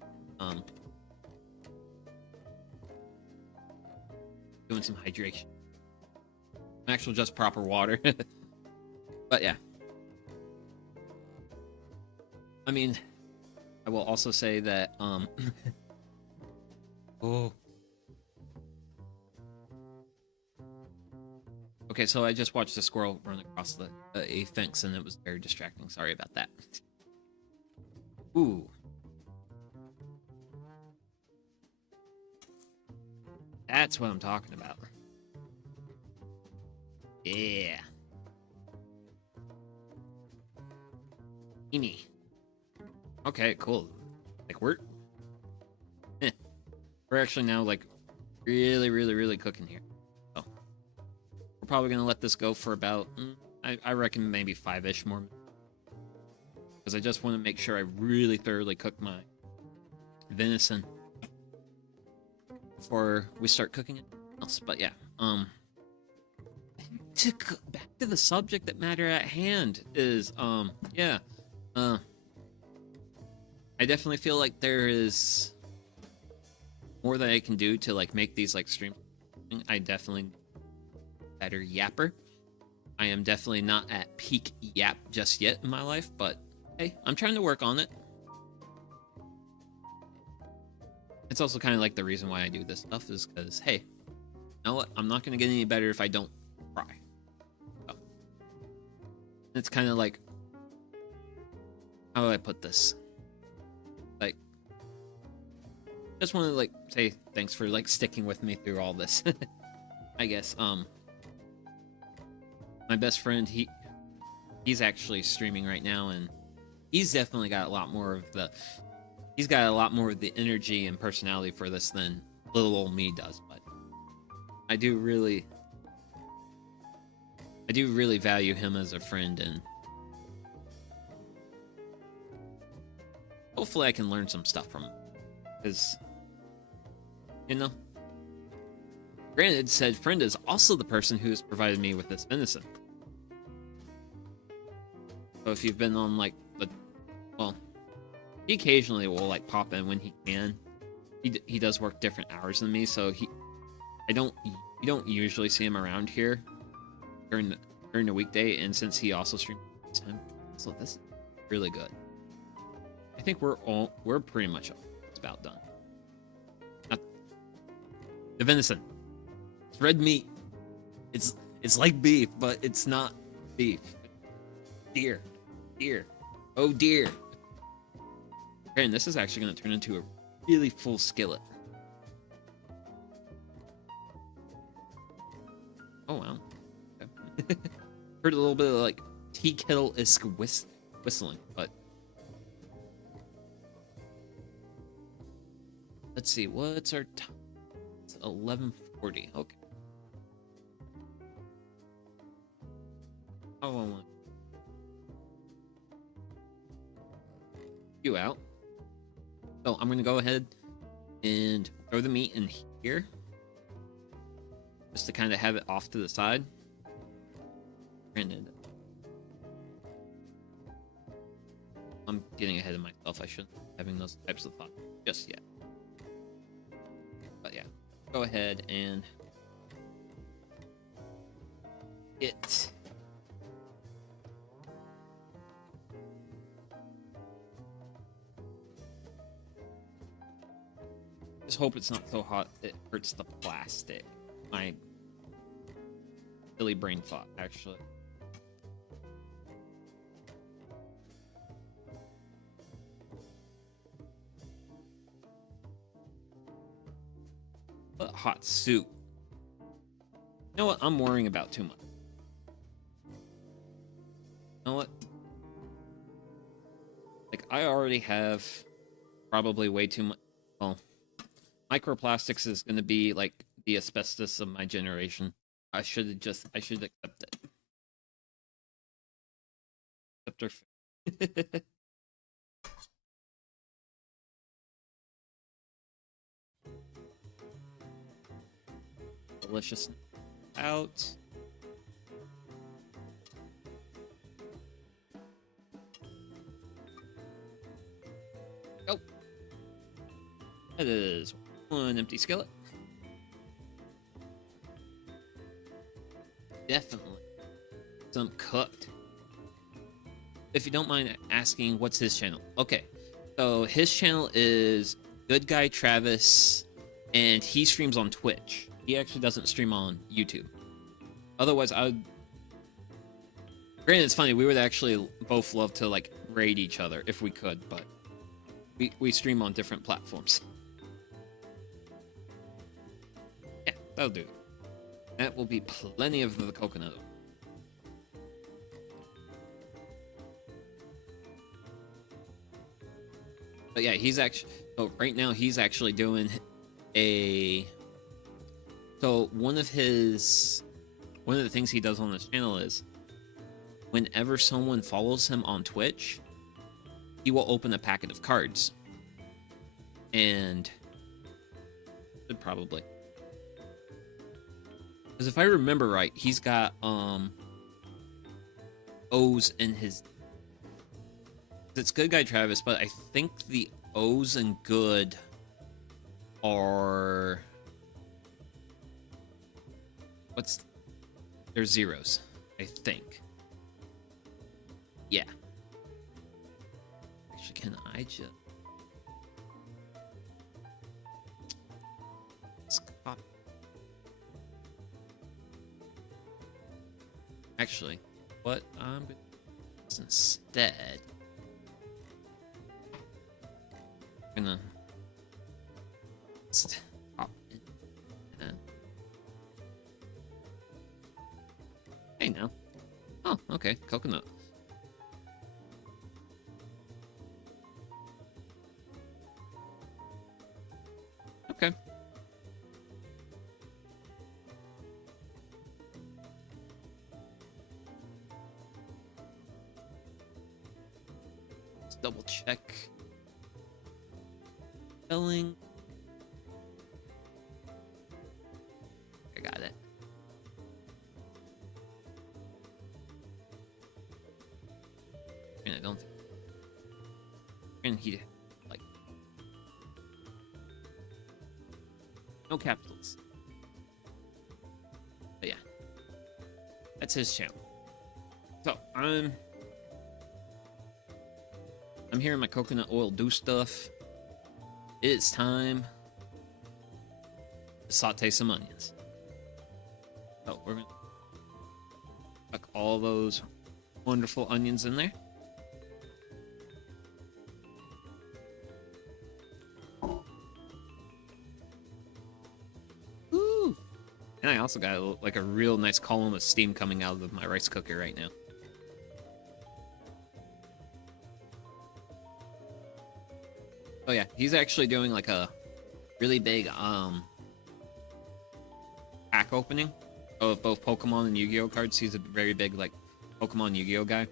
Doing some hydration, actual just proper water. But yeah, I mean, I will also say that oh, okay, so I just watched a squirrel run across a fence and it was very distracting. Sorry about that. Ooh, that's what I'm talking about. Yeah. Amy. Okay, cool. Like, we're actually now, like, really cooking here. So, we're probably gonna let this go for about, I reckon maybe 5-ish more. Because I just want to make sure I really thoroughly cook my venison before we start cooking it else. But yeah, back to the subject that matter at hand is, yeah, I definitely feel like there is more that I can do to like make these like streams. I definitely better yapper. I am definitely not at peak yap just yet in my life, but hey, I'm trying to work on it. It's also kind of like the reason why I do this stuff is because, hey, you know what? I'm not going to get any better if I don't try. So, it's kind of like, how do I put this? Like, just want to like say thanks for like sticking with me through all this. I guess my best friend, he's actually streaming right now, and he's definitely got a lot more of the energy and personality for this than little old me does. But I do really value him as a friend, and hopefully I can learn some stuff from him. Because, you know, granted, said friend is also the person who has provided me with this venison. So if you've been on like well, he occasionally will like pop in when he can. He does work different hours than me, so you don't usually see him around here during the weekday. And since he also streams time, so this is really good. I think we're pretty much about done. The venison, it's red meat. It's like beef, but it's not beef. Deer, oh deer. And this is actually going to turn into a really full skillet. Oh wow. Okay. Heard a little bit of like tea kettle-esque whistling, but let's see, what's our time? It's 11:40. Okay. Oh, I want you out. So I'm gonna go ahead and throw the meat in here, just to kind of have it off to the side. Granted, I'm getting ahead of myself. I shouldn't be having those types of thoughts just yet. But yeah, go ahead and it. Just hope it's not so hot it hurts the plastic. My silly brain thought, actually. What hot soup? You know what? I'm worrying about too much. You know what? Like, I already have probably way too much. Well, microplastics is going to be like the asbestos of my generation. I should accept it. Accept her. Delicious out. Go. That is one empty skillet. Definitely some cooked. If you don't mind asking, what's his channel? Okay, so his channel is Good Guy Travis, and he streams on Twitch. He actually doesn't stream on YouTube. Otherwise, I would. Granted, it's funny. We would actually both love to like raid each other if we could, but we stream on different platforms. Yeah, that'll do. That will be plenty of the coconut. But yeah, he's actually. So right now he's actually doing a. So one of the things he does on his channel is, whenever someone follows him on Twitch, he will open a packet of cards. And should probably. Because if I remember right, he's got O's in his. It's Good Guy Travis, but I think the O's and good are. They're zeros, I think. Yeah. Actually, can I just... Let's copy. Actually, what I'm going to do instead... I'm gonna... Oh. Hey now. Oh, okay. Coconut. Okay. Let's double check. Spelling. I got it. And I don't think. And he like no capitals. But yeah, that's his channel. So I'm here in my coconut oil do stuff. It's time to saute some onions. So we're gonna tuck all those wonderful onions in there. Ooh! And I also got like a real nice column of steam coming out of my rice cooker right now. Oh yeah, he's actually doing like a really big pack opening of both Pokemon and Yu-Gi-Oh cards. He's a very big like Pokemon Yu-Gi-Oh guy.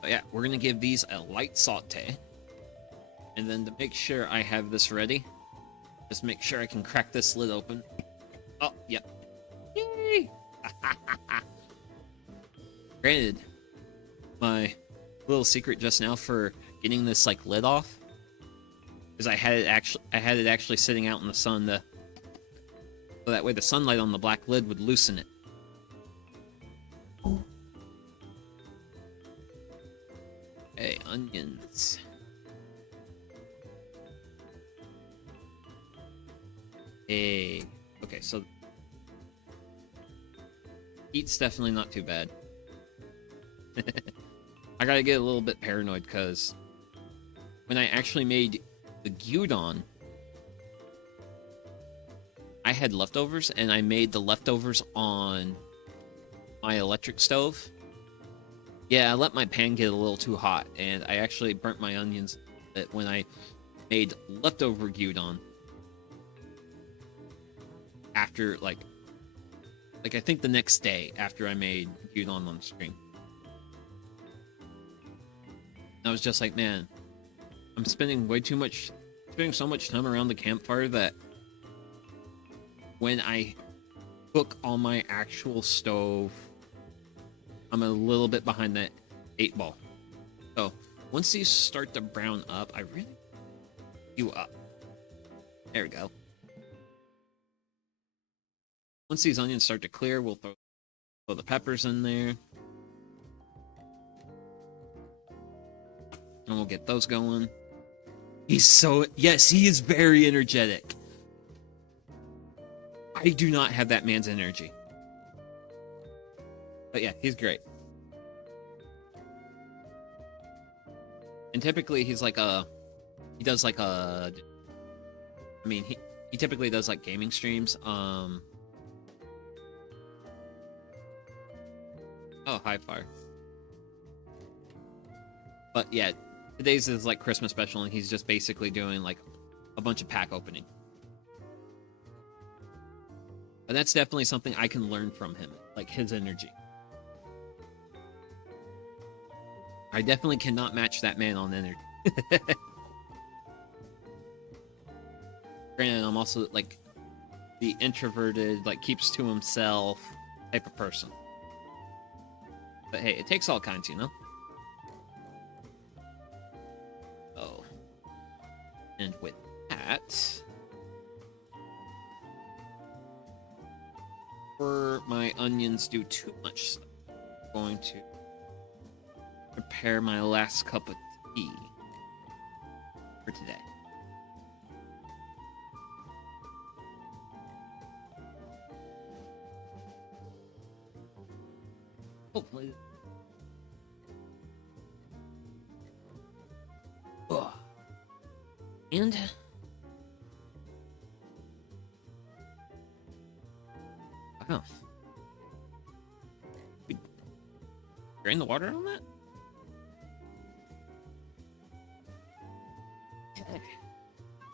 But yeah, we're gonna give these a light saute. And then to make sure I have this ready, just make sure I can crack this lid open. Oh, yep. Yay! Granted, my little secret just now for getting this like lid off is I had it actually sitting out in the sun so that way the sunlight on the black lid would loosen it. Hey, onions. Hey. Okay, so heat's definitely not too bad. I gotta get a little bit paranoid because when I actually made the gyudon, I had leftovers and I made the leftovers on my electric stove. Yeah, I let my pan get a little too hot and I actually burnt my onions when I made leftover gyudon. After like I think the next day after I made gyudon on the stream. I was just like, man, I'm spending so much time around the campfire that when I cook on my actual stove, I'm a little bit behind that 8 ball. So once these start to brown up, I really you up. There we go. Once these onions start to clear, we'll throw the peppers in there. And we'll get those going. Yes, he is very energetic. I do not have that man's energy. But yeah, he's great. And typically he's like he typically does like gaming streams. Oh, hi, Fire. But yeah, today's is like Christmas special, and he's just basically doing like a bunch of pack opening. But that's definitely something I can learn from him, like his energy. I definitely cannot match that man on energy. Granted, I'm also like the introverted, like keeps to himself type of person. But hey, it takes all kinds, you know? Oh. And with that, before my onions do too much stuff, I'm going to prepare my last cup of tea for today. Hopefully. Ugh. And wow, we drain the water on that.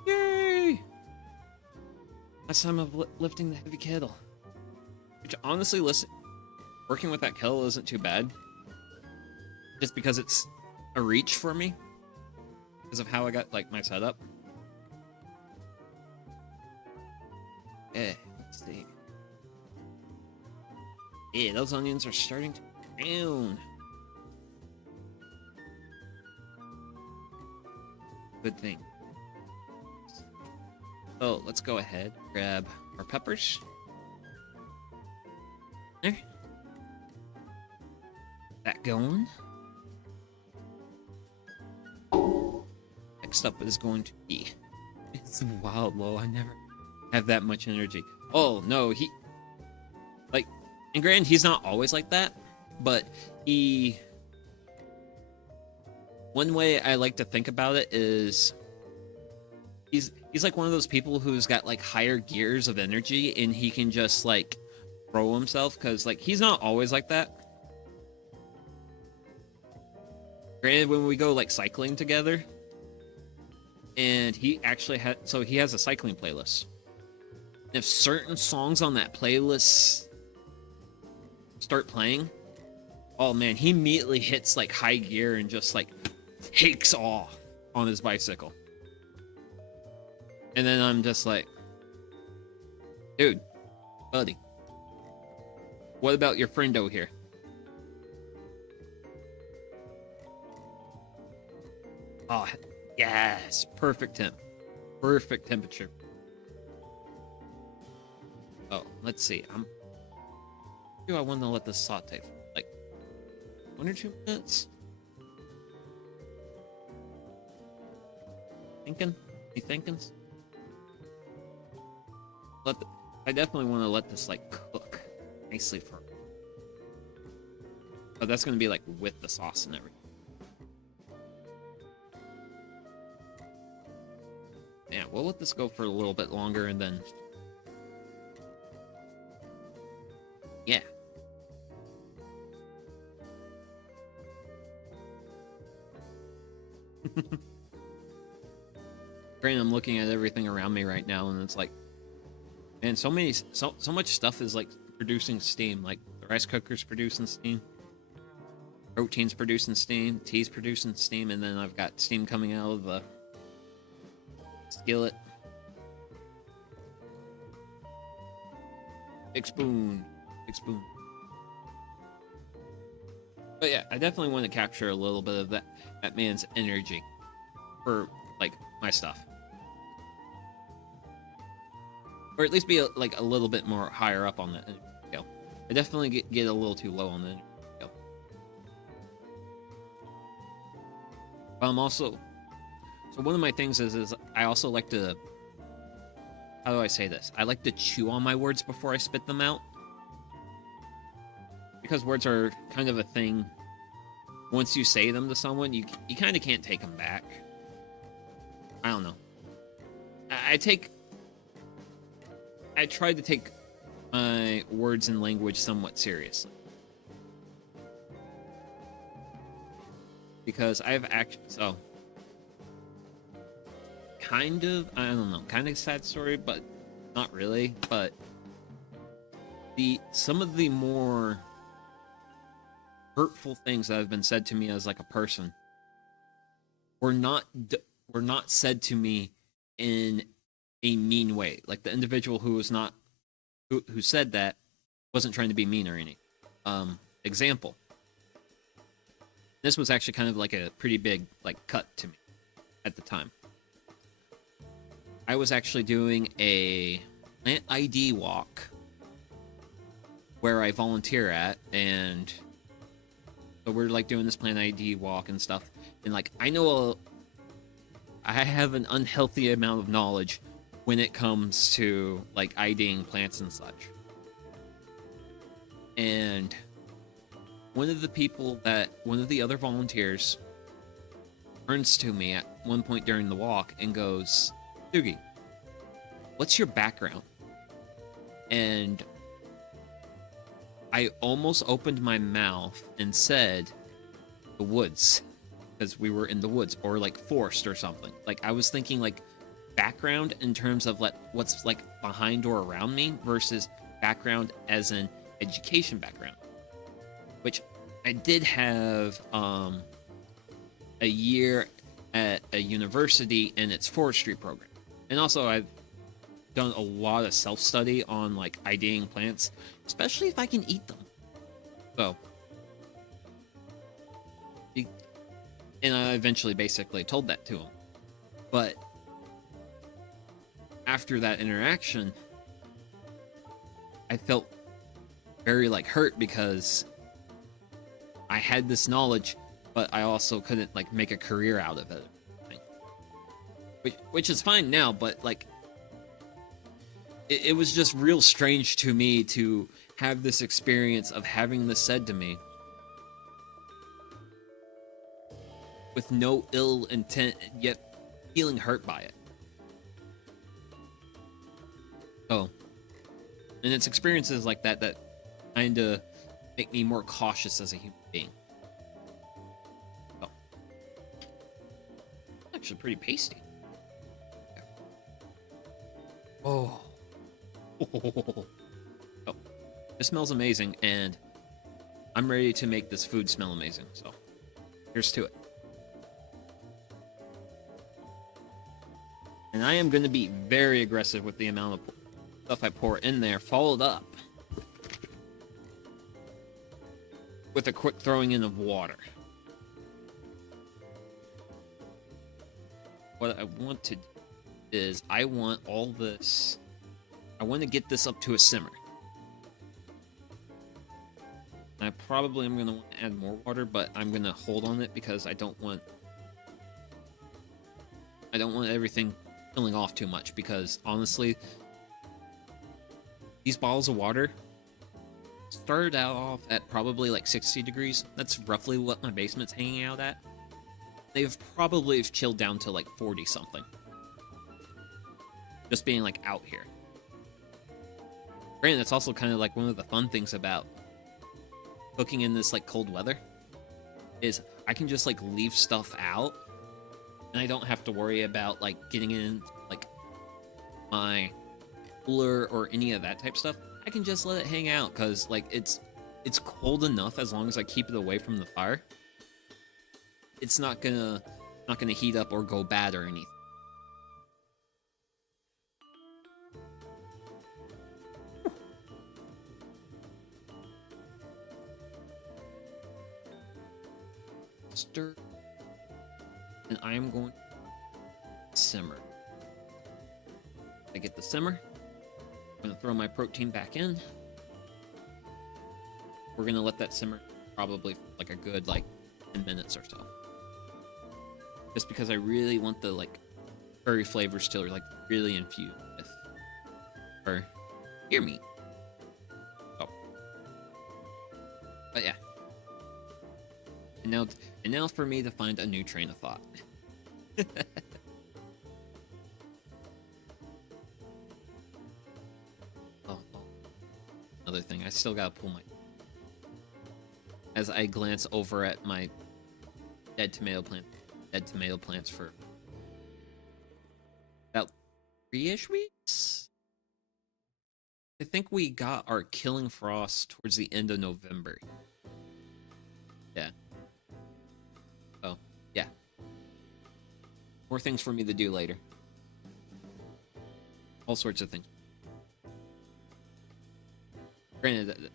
Yay! Last time of lifting the heavy kettle. Which honestly, listen, working with that kettle isn't too bad. Just because it's a reach for me. Because of how I got, like, my setup. Yeah, let's see. Yeah, those onions are starting to brown. Good thing. So let's go ahead, grab our peppers. There. That going. Next up is going to be... It's wild low. I never have that much energy. Oh, no, he... Like, and granted, he's not always like that, but he... One way I like to think about it is... He's like one of those people who's got, like, higher gears of energy, and he can just, like, throw himself, because, like, he's not always like that. Granted, when we go, like, cycling together, and he actually he has a cycling playlist. And if certain songs on that playlist start playing, oh man, he immediately hits, like, high gear and just, like, takes off on his bicycle. And then I'm just like, dude, buddy, what about your friendo here? Oh, yes, perfect temp. Perfect temperature. Oh, let's see. Do I want to let this saute for like 1 or 2 minutes? Thinking? You thinking? I definitely want to let this like cook nicely for. But that's gonna be like with the sauce and everything. Yeah, we'll let this go for a little bit longer and then. Yeah. Granted, I'm looking at everything around me right now, and it's like, man, so much stuff is like producing steam. Like the rice cooker's producing steam, protein's producing steam, tea's producing steam, and then I've got steam coming out of the skillet. Big spoon, big spoon. But yeah, I definitely want to capture a little bit of that man's energy for like my stuff. Or at least be like a little bit more higher up on the energy scale. I definitely get a little too low on the energy scale. But I'm also... So one of my things is I also like to... How do I say this? I like to chew on my words before I spit them out. Because words are kind of a thing. Once you say them to someone, you kind of can't take them back. I don't know. I tried to take my words and language somewhat seriously. Because I've actually... So... Kind of... I don't know. Kind of sad story, but not really. But... Some of the more hurtful things that have been said to me as like a person were not said to me in a mean way. Like the individual who was not who said that wasn't trying to be mean or anything. Example. This was actually kind of like a pretty big like cut to me at the time. I was actually doing a plant ID walk where I volunteer at, and so we're like doing this plant ID walk and stuff, and like I have an unhealthy amount of knowledge when it comes to like IDing plants and such. And one of the other volunteers turns to me at one point during the walk and goes, Doogie, what's your background? And I almost opened my mouth and said, the woods, because we were in the woods, or like forest or something. Like I was thinking like background in terms of like what's like behind or around me versus background as an education background, which I did have a year at a university in its forestry program, and also I've done a lot of self-study on like IDing plants, especially if I can eat them. So, and I eventually basically told that to him. But after that interaction, I felt very like hurt because I had this knowledge, but I also couldn't like make a career out of it. Which is fine now, but like it was just real strange to me to have this experience of having this said to me with no ill intent, yet feeling hurt by it. Oh, and it's experiences like that that kind of make me more cautious as a human being. Oh, actually pretty pasty. Oh. Oh, this smells amazing, and I'm ready to make this food smell amazing, so here's to it. And I am going to be very aggressive with the amount of stuff I pour in there, followed up with a quick throwing in of water. What I want to do is I want all this... I want to get this up to a simmer. I probably am going to want to add more water, but I'm going to hold on it because I don't want everything filling off too much, because honestly, these bottles of water started out off at probably like 60 degrees. That's roughly what my basement's hanging out at. They've probably chilled down to like 40 something. Just being like out here. Granted, that's also kind of like one of the fun things about cooking in this like cold weather is I can just like leave stuff out and I don't have to worry about like getting in like my cooler or any of that type stuff. I can just let it hang out because like it's cold enough as long as I keep it away from the fire. It's not gonna heat up or go bad or anything. Stir, and I am going to simmer. I get the simmer. I'm going to throw my protein back in. We're going to let that simmer probably for like a good like 10 minutes or so. Just because I really want the like curry flavors to like really infuse with our ear meat. Oh. But yeah. And now for me to find a new train of thought. Oh, another thing, I still gotta pull my... As I glance over at my dead tomato plants for about 3-ish weeks? I think we got our killing frost towards the end of November. Yeah. Oh, yeah. More things for me to do later. All sorts of things. Granted,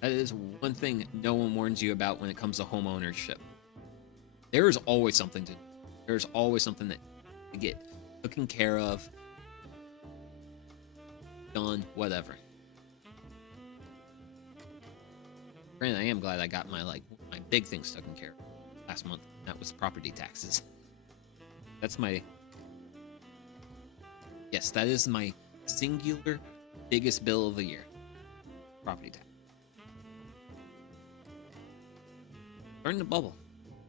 that is one thing no one warns you about when it comes to home ownership. There is always something to do. There's always something that to get taken care of, done, whatever. Granted, I am glad I got my big things taken care of last month. That was property taxes. That's my... Yes, that is my singular biggest bill of the year. Property tax. Starting to bubble.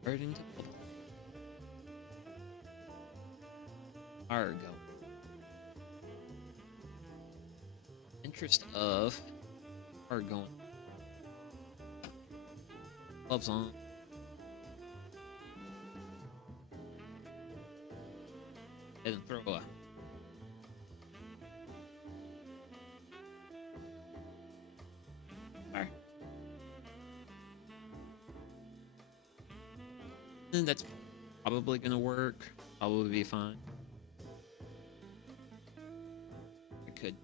Starting to bubble. fire going. Interest of fire going. Gloves on. Head and throw a fire. And that's probably gonna work. Probably be fine. I could.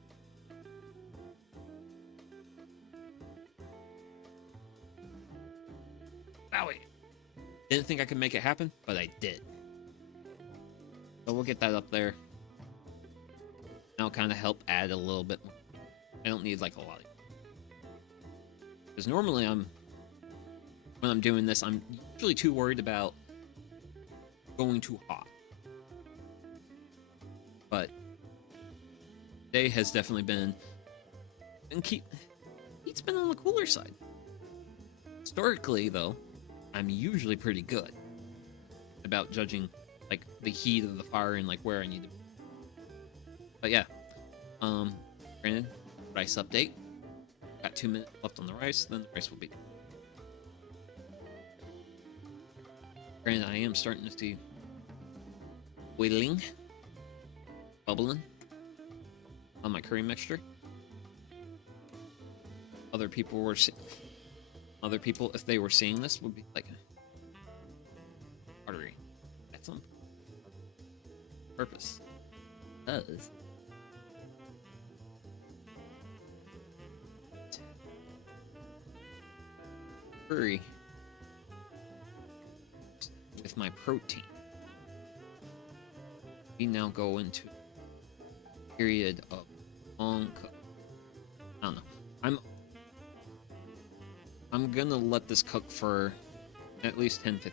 Wowie. Didn't think I could make it happen, but I did. So we'll get that up there. That'll kind of help add a little bit more. I don't need like a lot. Because normally when I'm doing this, I'm usually too worried about going too hot. But today has definitely been, and heat's been on the cooler side. Historically, though, I'm usually pretty good about judging like the heat of the fire and like where I need to be. But yeah, granted, rice update. Got 2 minutes left on the rice, then the rice will be done. Granted, I am starting to see boiling, bubbling on my curry mixture. Other people, if they were seeing this, would be like, artery. That's some purpose. It does. Curry with my protein. We now go into a period of long cook. I don't know. I'm gonna let this cook for at least 10-15.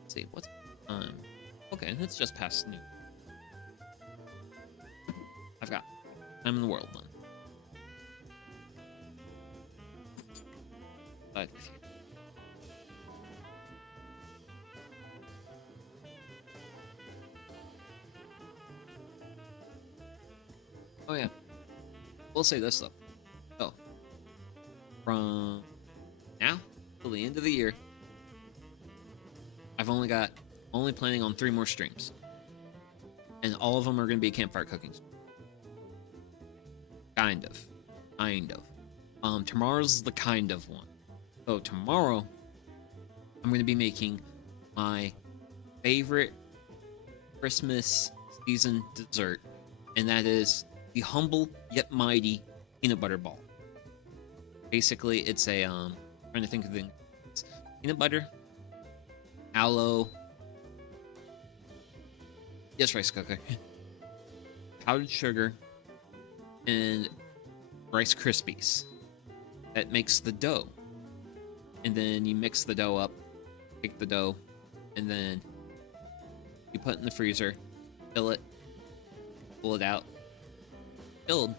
Let's see, what's time? Okay, it's just past noon. I've got time in the world then. But if you oh yeah. We'll say this though. So from now till the end of the year, I've only planning on 3 more streams. And all of them are gonna be campfire cooking. Kind of. Tomorrow's the kind of one. So tomorrow I'm gonna be making my favorite Christmas season dessert, and that is the humble yet mighty peanut butter ball. Basically, it's a trying to think of the ingredients. Peanut butter, aloe, yes, rice cooker, powdered sugar, and Rice Krispies. That makes the dough, and then you mix the dough up, take the dough, and then you put it in the freezer, fill it, pull it out, filled,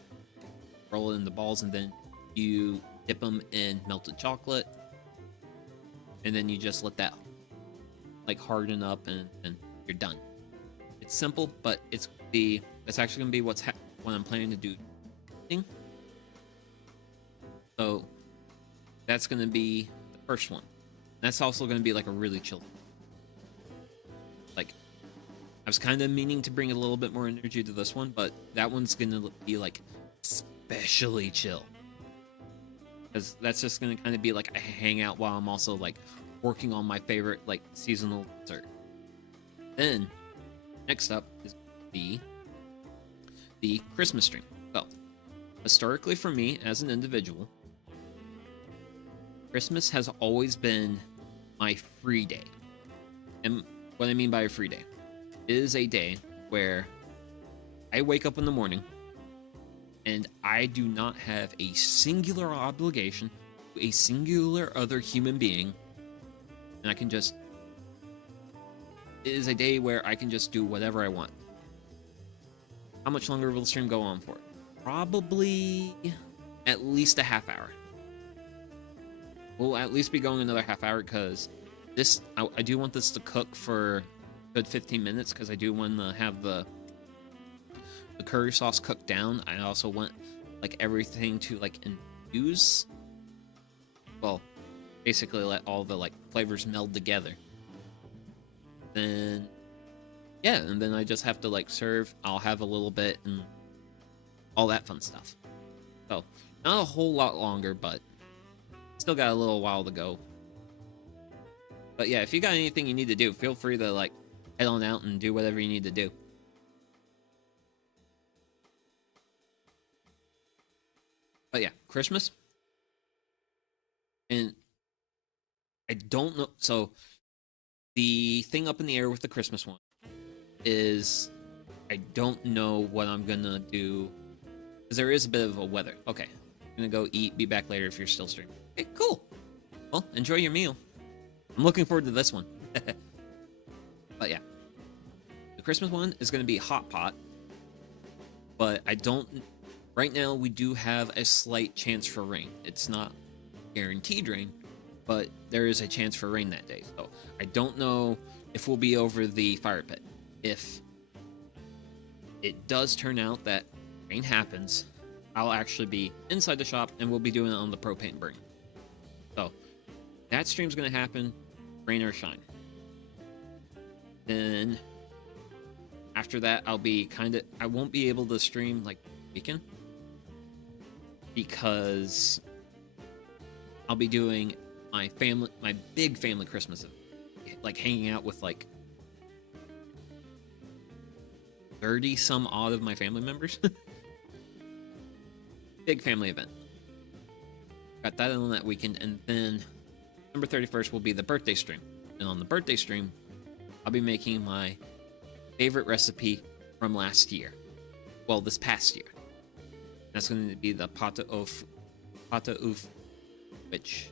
roll it into balls, and then you dip them in melted chocolate, and then you just let that like harden up, and you're done. It's simple, but that's actually gonna be what I'm planning to do. So that's gonna be the first one. That's also gonna be like a really chill. Like, I was kind of meaning to bring a little bit more energy to this one, but that one's gonna be like especially chill, because that's just gonna kind of be like a hangout while I'm also like working on my favorite like seasonal dessert. Then next up is the Christmas stream. Well, historically for me as an individual, Christmas has always been my free day. And what I mean by a free day is a day where I wake up in the morning and I do not have a singular obligation to a singular other human being, and I can just, it is a day where I can just do whatever I want. How much longer will the stream go on for? Probably at least a half hour. We'll at least be going another half hour, because I do want this to cook for good 15 minutes because I do want to have the curry sauce cooked down. I also want like everything to like infuse. Well, basically let all the like flavors meld together. Then yeah, and then I just have to like serve. I'll have a little bit and all that fun stuff. So not a whole lot longer, but still got a little while to go. But yeah, if you got anything you need to do, feel free to like head on out and do whatever you need to do. But yeah, Christmas. And I don't know. So the thing up in the air with the Christmas one is I don't know what I'm gonna do because there is a bit of a weather. Okay, I'm gonna go eat. Be back later if you're still streaming. Okay, cool. Well, enjoy your meal. I'm looking forward to this one. But yeah, the Christmas one is gonna be hot pot. But I don't. Right now, we do have a slight chance for rain. It's not guaranteed rain, but there is a chance for rain that day. So I don't know if we'll be over the fire pit. If it does turn out that rain happens, I'll actually be inside the shop and we'll be doing it on the propane burn. So that stream's gonna happen, rain or shine. Then after that, I won't be able to stream like weekend because I'll be doing my big family Christmas, like hanging out with like 30 some odd of my family members. Big family event. Got that on that weekend, and then December 31st will be the birthday stream. And on the birthday stream, I'll be making my favorite recipe from last year. Well, this past year. That's going to be the pata ouf, which,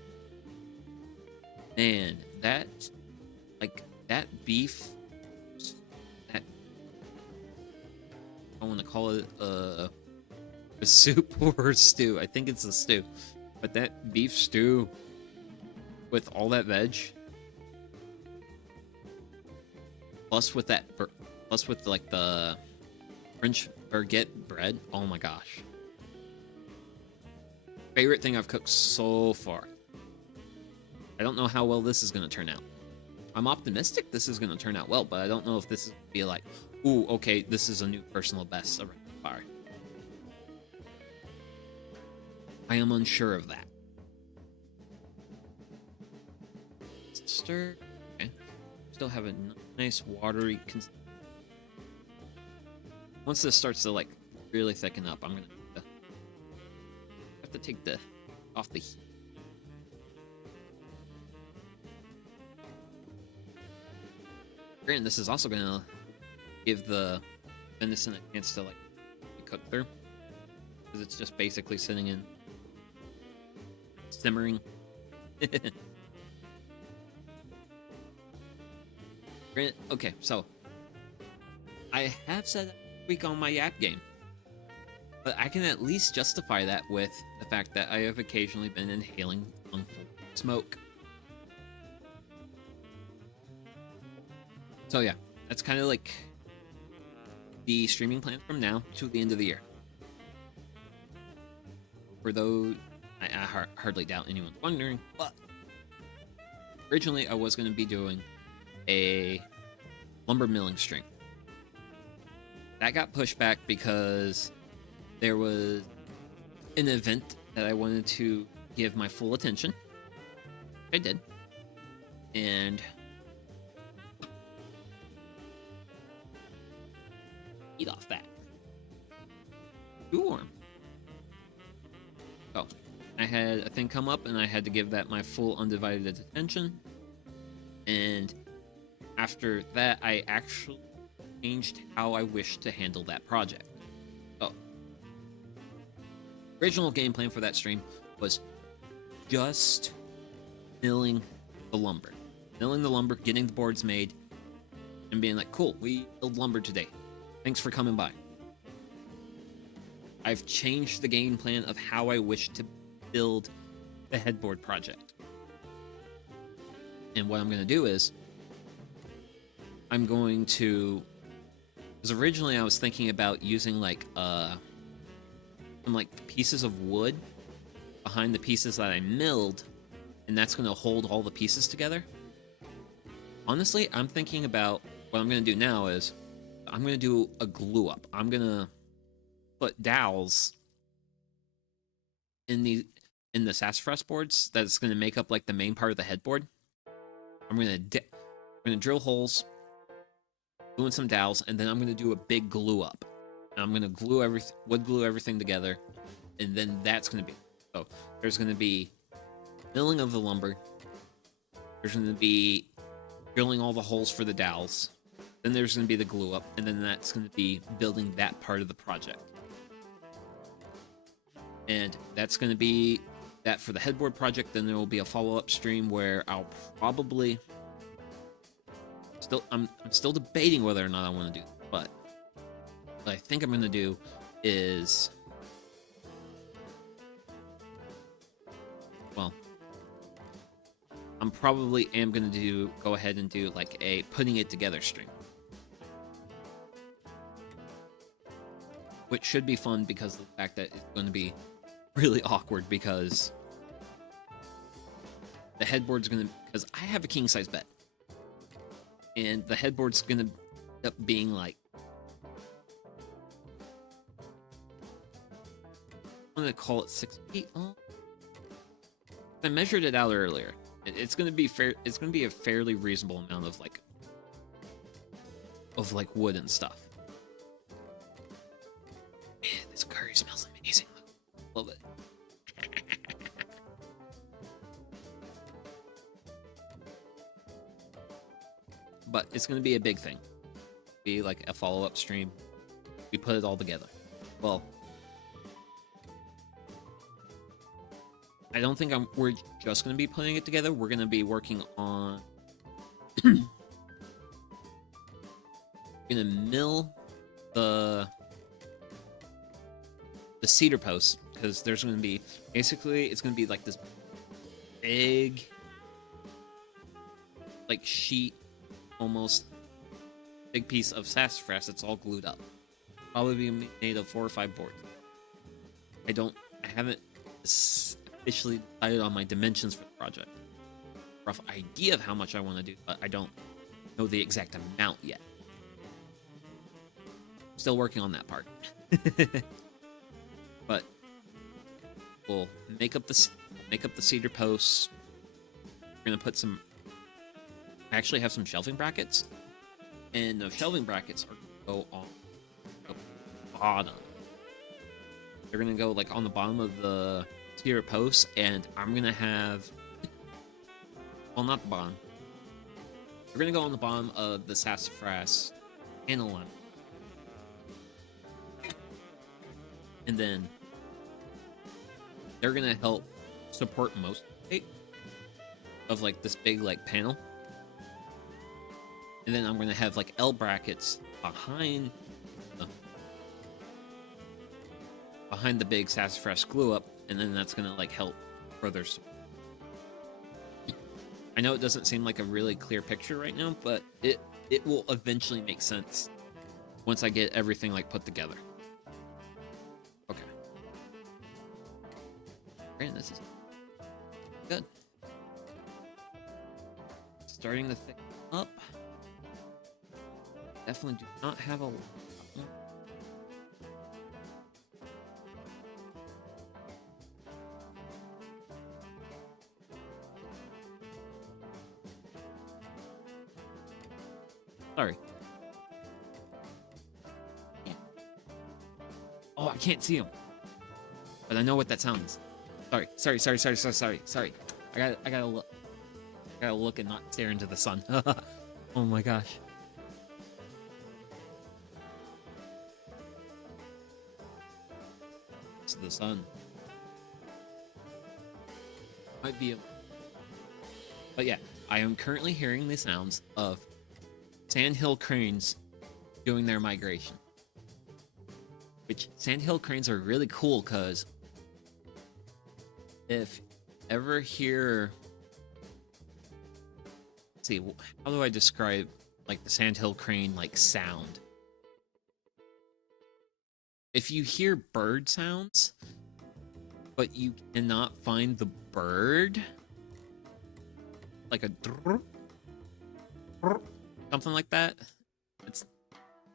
man, that beef, that, I want to call it a soup or a stew. I think it's a stew, but that beef stew with all that veg, plus with like the French baguette bread. Oh my gosh. Favorite thing I've cooked so far. I don't know how well this is going to turn out. I'm optimistic this is going to turn out well, but I don't know if this is going to be like, ooh, okay, this is a new personal best around the fire. I am unsure of that. Stir. Okay. Still have a nice watery once this starts to like really thicken up, I'm going to have to take the off the heat. Granted, this is also gonna give the venison a chance to like cook through, because it's just basically sitting in simmering. Granted, okay, so I have said that week on my Yap game, but I can at least justify that with the fact that I have occasionally been inhaling lungful smoke. So yeah, that's kind of like the streaming plan from now to the end of the year. For those, I hardly doubt anyone's wondering, but originally I was going to be doing a lumber milling stream. That got pushed back because there was an event that I wanted to give my full attention. I did. And eat off that. Too warm. So, I had a thing come up and I had to give that my full undivided attention. And after that, I actually changed how I wished to handle that project. So, original game plan for that stream was just milling the lumber. Milling the lumber, getting the boards made, and being like, cool, we milled lumber today. Thanks for coming by. I've changed the game plan of how I wish to build the headboard project. And what I'm going to do is, I'm going to, because originally I was thinking about using like some like pieces of wood behind the pieces that I milled, and that's going to hold all the pieces together. Honestly, I'm thinking about what I'm going to do now is I'm going to do a glue up. I'm going to put dowels in the sassafras boards that's going to make up like the main part of the headboard. I'm going to drill holes, glue in some dowels, and then I'm going to do a big glue up. And I'm going to wood glue everything together, and then that's going to be, so there's going to be milling of the lumber, there's going to be drilling all the holes for the dowels, then there's going to be the glue up, and then that's going to be building that part of the project. And that's going to be that for the headboard project. Then there will be a follow-up stream where I'll probably I'm still debating whether or not I want to do that, but what I think I'm going to do is, well, I'm probably am going to go ahead and do like a putting it together stream, which should be fun because of the fact that it's going to be really awkward because the headboard's going to, because I have a king size bed, and the headboard's going to end up being like, I'm going to call it 6 feet long. I measured it out earlier. It's going to be fair. It's going to be a fairly reasonable amount of wood and stuff. Man, this curry smells amazing. Love it. But it's going to be a big thing. Be like a follow-up stream. We put it all together. Well, I don't think we're just going to be putting it together. We're going to be working on going to mill the cedar posts, because there's going to be, basically it's going to be like this big like sheet, almost big piece of sassafras that's all glued up. Probably be made of 4 or 5 boards. I haven't officially decided on my dimensions for the project. Rough idea of how much I want to do, but I don't know the exact amount yet. Still working on that part. But we'll make up the cedar posts. We're gonna put some. I actually have some shelving brackets, and those shelving brackets are gonna go on the bottom. They're gonna go like on the bottom of the cedar posts, and I'm gonna have, well, not the bottom. We're gonna go on the bottom of the sassafras panel line. And then they're gonna help support most of like this big like panel. And then I'm gonna have like L brackets behind the big sassafras glue up, and then that's gonna like help further support. I know it doesn't seem like a really clear picture right now, but it will eventually make sense once I get everything like put together. Okay. And this is good. Starting to thicken up. Definitely do not have a. Sorry. Yeah. Oh, I can't see him. But I know what that sound is. Sorry. I gotta look. I gotta look and not stare into the sun. Oh my gosh. It's the sun. Might be a... But yeah, I am currently hearing the sounds of sandhill cranes doing their migration. Which, sandhill cranes are really cool, because if ever hear... Let's see, how do I describe like the sandhill crane like sound. If you hear bird sounds, but you cannot find the bird, like a something like that,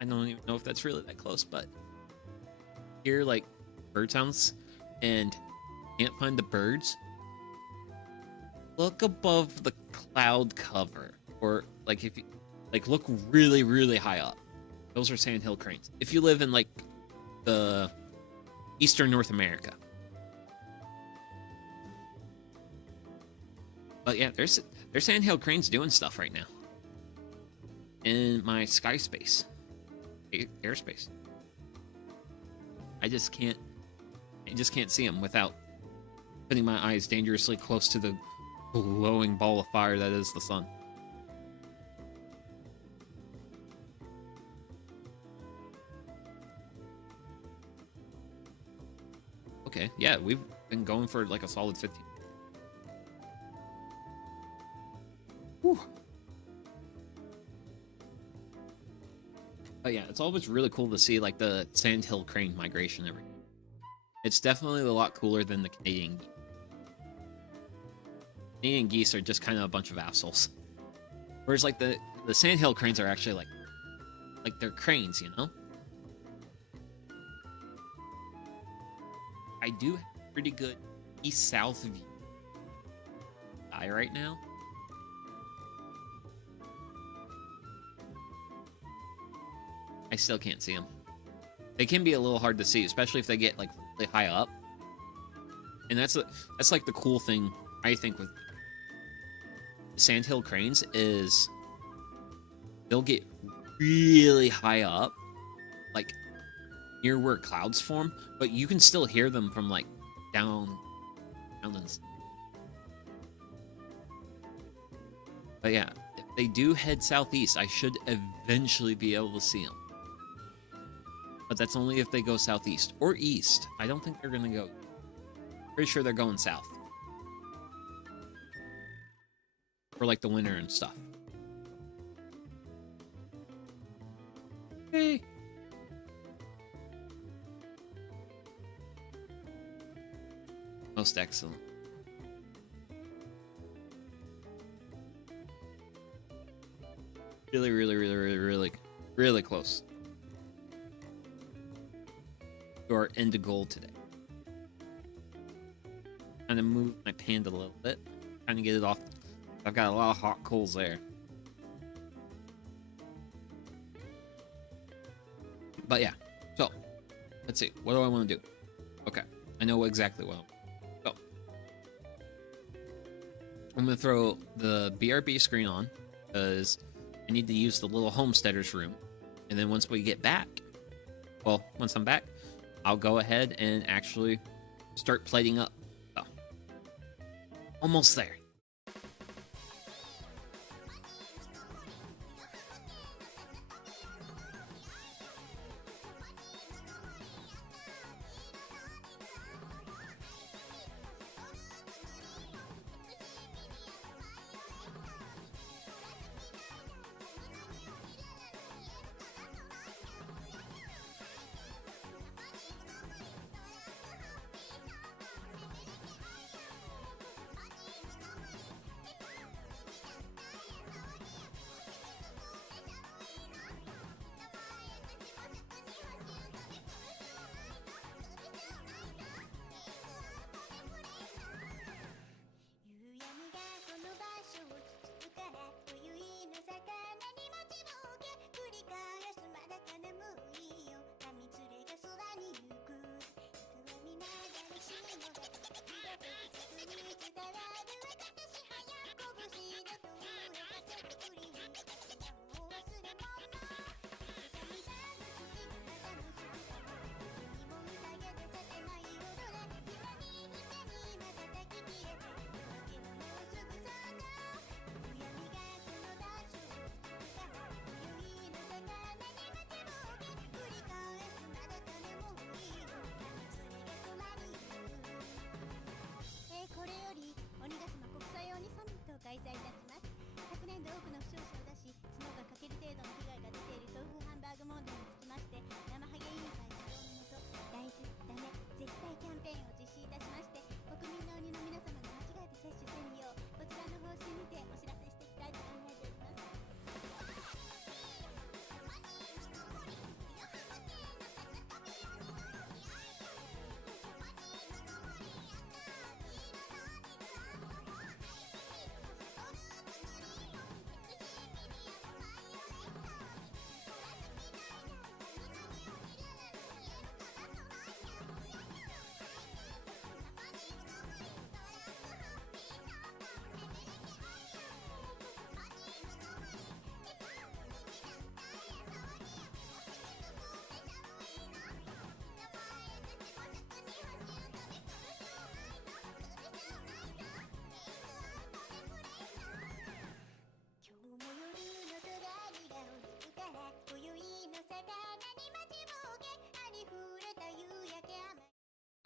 I don't even know if that's really that close, but hear like bird sounds and can't find the birds, look above the cloud cover, or like if you like look really, really high up. Those are sandhill cranes. If you live in like the Eastern North America. But yeah, there's sandhill cranes doing stuff right now in my sky space, airspace. I just can't see them without putting my eyes dangerously close to the glowing ball of fire that is the sun. Okay, yeah, we've been going for like a solid 15. Whew. But yeah, it's always really cool to see like the sandhill crane migration and everything. It's definitely a lot cooler than the Canadian geese. Canadian geese are just kind of a bunch of assholes. Whereas like the sandhill cranes are actually like they're cranes, you know? I do have pretty good east-south view right now. I still can't see them. They can be a little hard to see, especially if they get like really high up. And that's like the cool thing I think with sandhill cranes is they'll get really high up, like near where clouds form, but you can still hear them from like down and but yeah, if they do head southeast, I should eventually be able to see them. But that's only if they go southeast or east. I don't think they're gonna go. Pretty sure they're going south for like the winter and stuff. Hey. Most excellent. Really, really, really, really, really, really close to our end goal today. Kind of move my panda a little bit. Kind of get it off. I've got a lot of hot coals there. But yeah, so let's see. What do I want to do? Okay, I know exactly what. So I'm gonna throw the BRB screen on because I need to use the little homesteaders room, and then once we get back, well, once I'm back, I'll go ahead and actually start plating up. So almost there.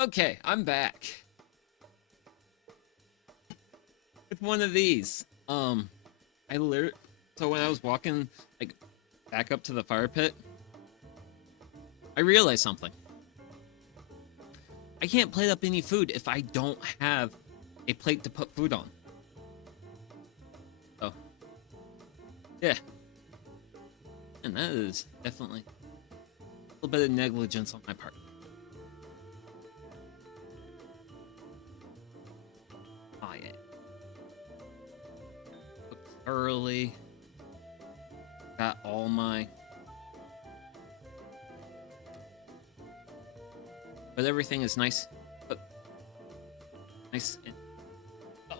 Okay, I'm back with one of these. I literally, so when I was walking like back up to the fire pit, I realized something. I can't plate up any food if I don't have a plate to put food on. So, yeah. And that is definitely a little bit of negligence on my part. Oh, yeah. Cooked thoroughly. Got all my... But everything is nice. Nice and... Oh.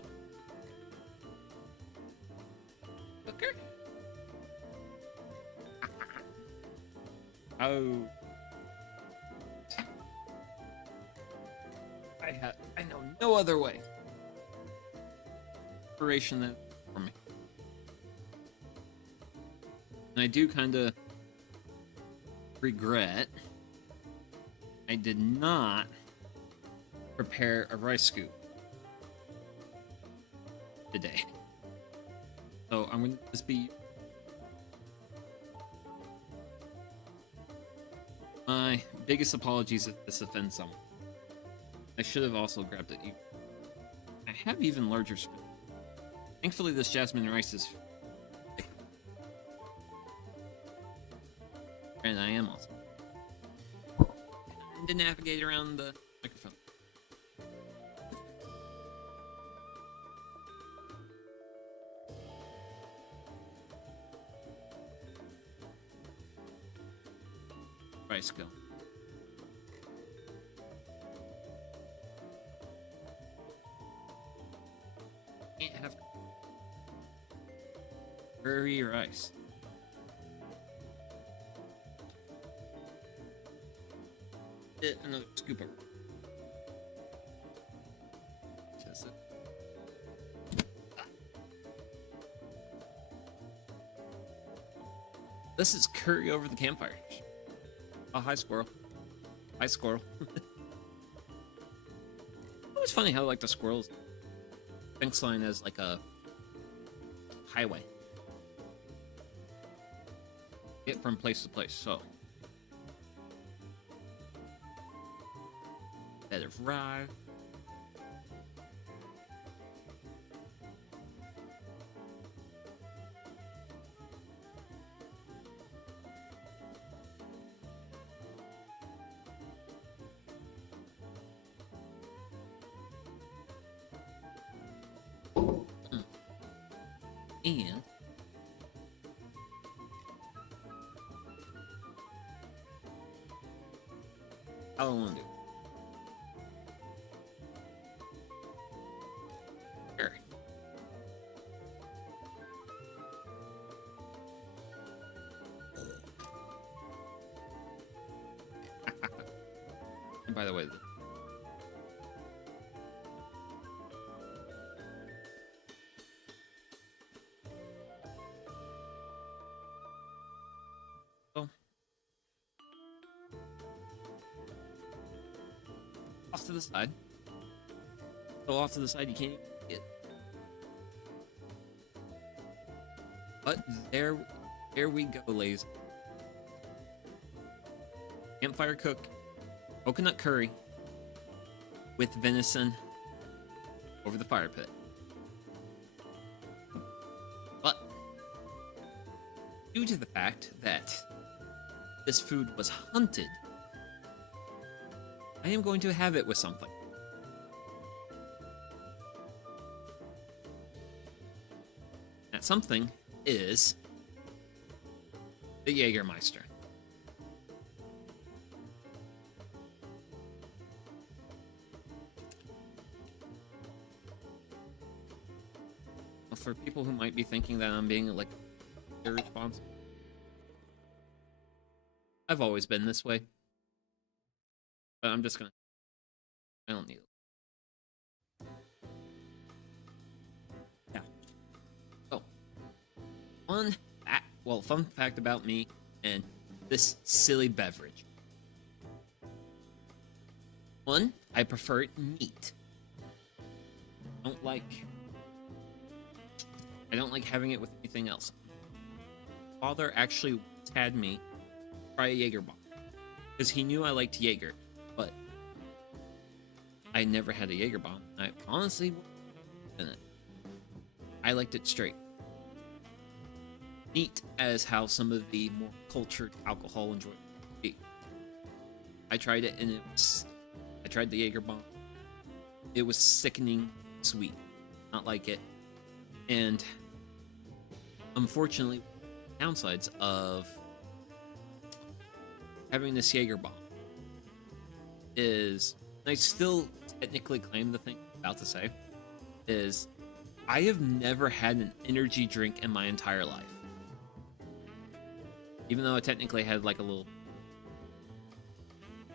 Cooker? Oh. I know no other way. Inspiration that for me. And I do kind of regret I did not prepare a rice scoop today. So I'm going to just be my biggest apologies if this offends someone. I should have also grabbed it. I have even larger spoon. Thankfully, this jasmine rice is thick. And I am also to navigate around the microphone. Rice go. Can't have curry rice. Another scoop of This is curry over the campfire. Oh, hi, squirrel. Hi, squirrel. It's funny how like the squirrels fence line as like a highway. Get from place to place, so bed of rye. And how do I want to do it? Sure. And by the way, off to the side. So off to the side, you can't even see it. But there we go, ladies. Campfire cook, coconut curry with venison over the fire pit. But due to the fact that this food was hunted, I am going to have it with something. That something is the Jägermeister. For people who might be thinking that I'm being like irresponsible, I've always been this way. But I'm just gonna... I don't need it. Yeah. Oh. One well, fun fact about me and this silly beverage. One, I prefer it neat. I don't like having it with anything else. Father actually had me try a Jaeger bomb because he knew I liked Jaeger, but I never had a Jaeger bomb. I honestly didn't. I liked it straight. Neat as how some of the more cultured alcohol enjoy it. I tried it and I tried the Jaeger bomb. It was sickening sweet. Not like it. And unfortunately, downsides of having this Jaeger bomb is, I still technically claim the thing I'm about to say, is I have never had an energy drink in my entire life. Even though I technically had like a little,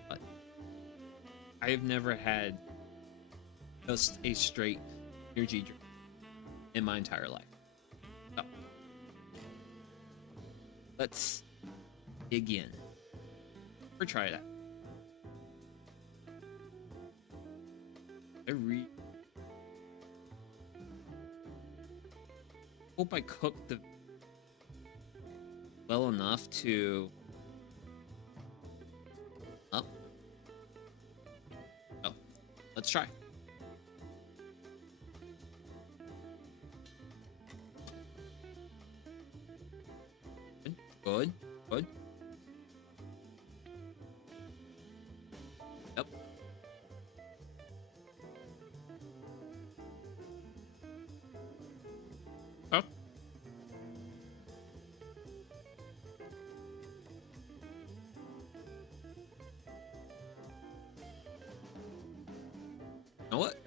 but I have never had just a straight energy drink in my entire life. So let's dig in or try it out. I hope I cooked the well enough to up. Oh, let's try. Good, good. Yep. Oh. You know what?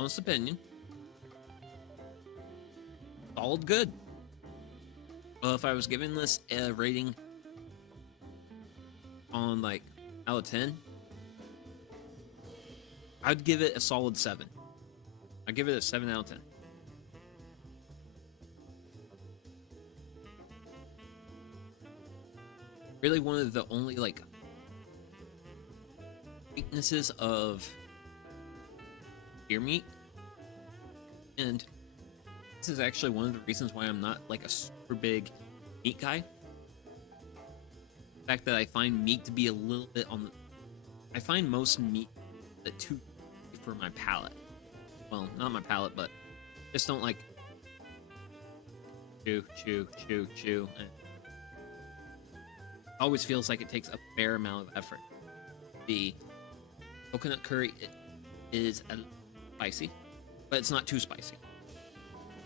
Honest opinion. Solid good. Well, if I was giving this a rating on like out of 10, I'd give it a solid 7. I'd give it a 7 out of 10. Really one of the only like weaknesses of deer meat, and this is actually one of the reasons why I'm not like a super big meat guy. The fact that I find meat to be a little bit on the... I find most meat that too for my palate. Well, not my palate, but just don't like chew. And it always feels like it takes a fair amount of effort. The coconut curry is spicy, but it's not too spicy.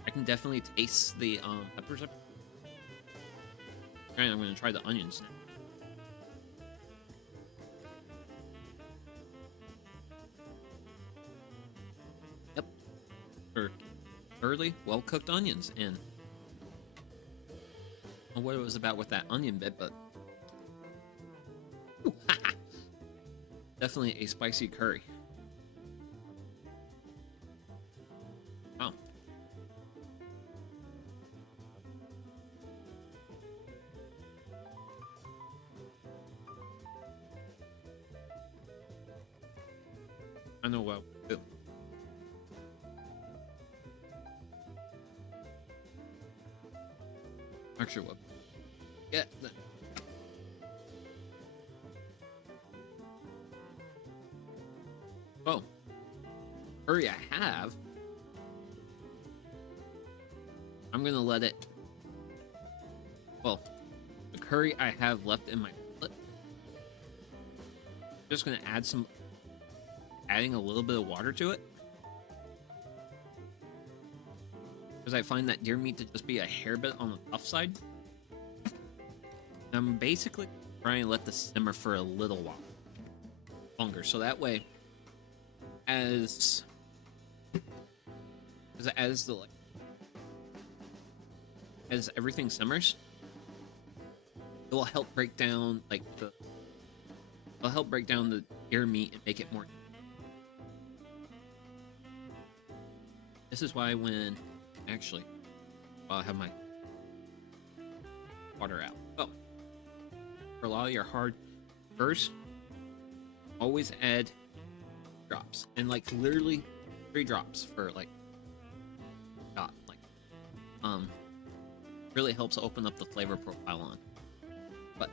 I can definitely taste the peppers. And I'm going to try the onions now. Yep. For thoroughly well-cooked onions. And I don't know what it was about with that onion bit, but ooh, definitely a spicy curry. Wow. I know what to do. Actually, what? Yeah. Oh. Curry I have. I'm gonna let it. Well, the curry I have left in my plate. Just gonna add some. Adding a little bit of water to it, because I find that deer meat to just be a hair bit on the tough side. I'm basically trying to let this simmer for a little while longer, so that way, as everything simmers, it will help break down it'll help break down the deer meat and make it more. This is why when, actually, while I have my water out. So, for a lot of your hard furs, always add drops. And like literally 3 drops for like dot. Like really helps open up the flavor profile on. But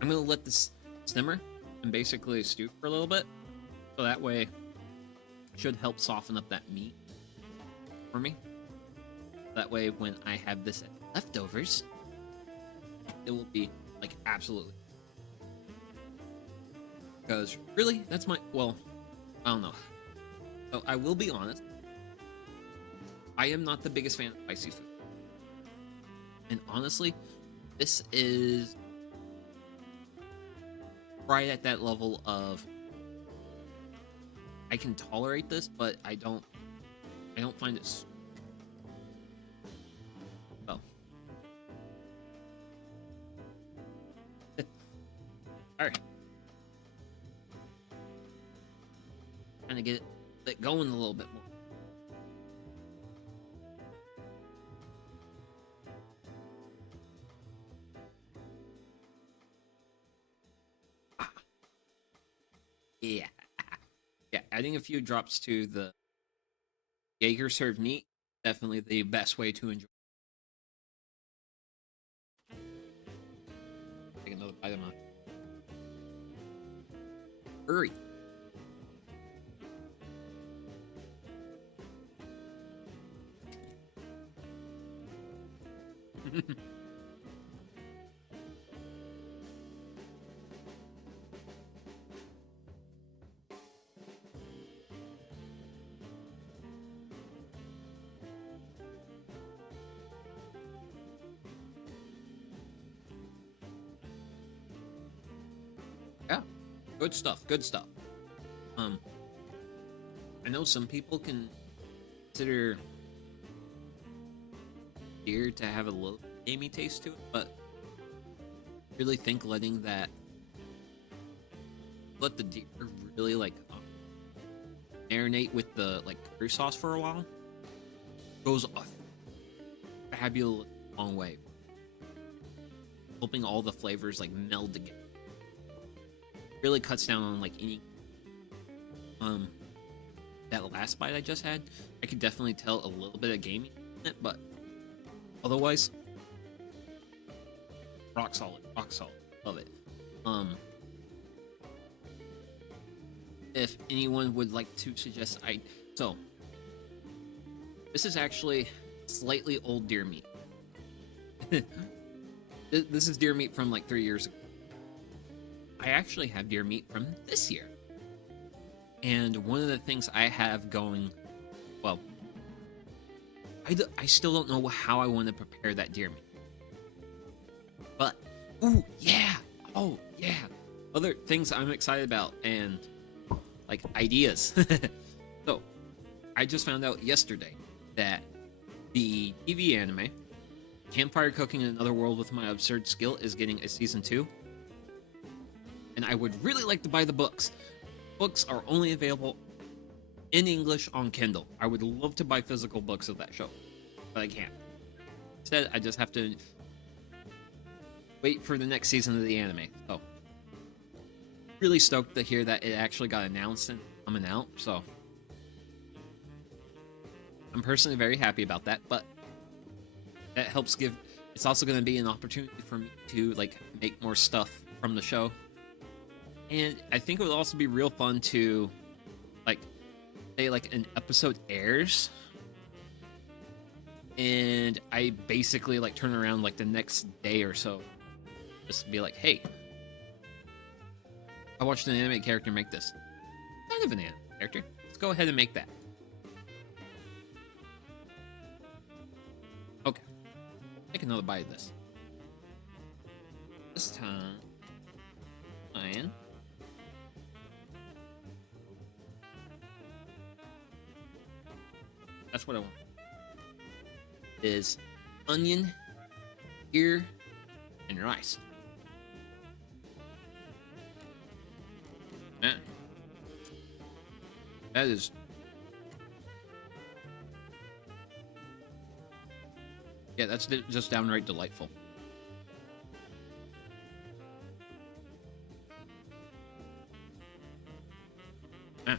I'm gonna let this simmer and basically stew for a little bit. So that way it should help soften up that meat for me. That way when I have this as leftovers, it will be like absolutely. Because really, that's my, well, I don't know. So I will be honest. I am not the biggest fan of spicy food. And honestly, this is right at that level of I can tolerate this, but I don't find it so. Alright. Trying to get it going a little bit more. Yeah. Yeah, adding a few drops to the Jaeger served meat, definitely the best way to enjoy. Take another bite of mine. Hurry. Yeah, good stuff. Good stuff. I know some people can consider deer to have a little gamey taste to it, but I really think letting that let the deer really like marinate with the like curry sauce for a while goes a fabulous long way, helping all the flavors like meld together. Really cuts down on like any that last bite I just had. I could definitely tell a little bit of gaming in it, but otherwise rock solid, love it. If anyone would like to suggest, so this is actually slightly old deer meat. This is deer meat from like 3 years ago. I actually have deer meat from this year. And one of the things I have going, well, I still don't know how I want to prepare that deer meat. But, oh yeah. Other things I'm excited about and like ideas. So, I just found out yesterday that the TV anime, Campfire Cooking in Another World with My Absurd Skill, is getting a season 2. And I would really like to buy the books. Books are only available in English on Kindle. I would love to buy physical books of that show, but I can't. Instead, I just have to wait for the next season of the anime. So, really stoked to hear that it actually got announced and coming out. So, I'm personally very happy about that. But that helps give. It's also going to be an opportunity for me to like make more stuff from the show. And I think it would also be real fun to, like, say, like, an episode airs, and I basically, like, turn around, like, the next day or so, just be like, hey, I watched an anime character make this. Kind of an anime character. Let's go ahead and make that. Okay. Take another bite of this. This time, Ian. That's what I want. Is onion, ear, and rice. Man, that is Yeah, that's just downright delightful. Ah.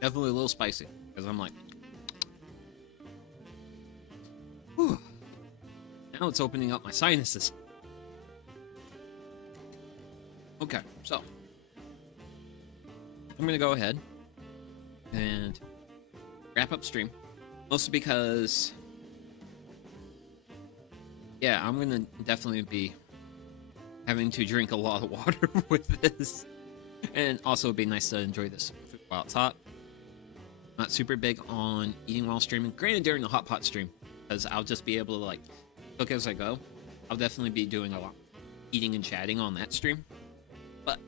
Definitely a little spicy, because I'm like, whew. Now it's opening up my sinuses. Okay, so I'm gonna go ahead and wrap up stream, mostly because, yeah, I'm gonna definitely be having to drink a lot of water with this, and also it'd be nice to enjoy this food while it's hot. Not super big on eating while streaming, granted during the hot pot stream, because I'll just be able to like cook as I go. I'll definitely be doing a lot eating and chatting on that stream, but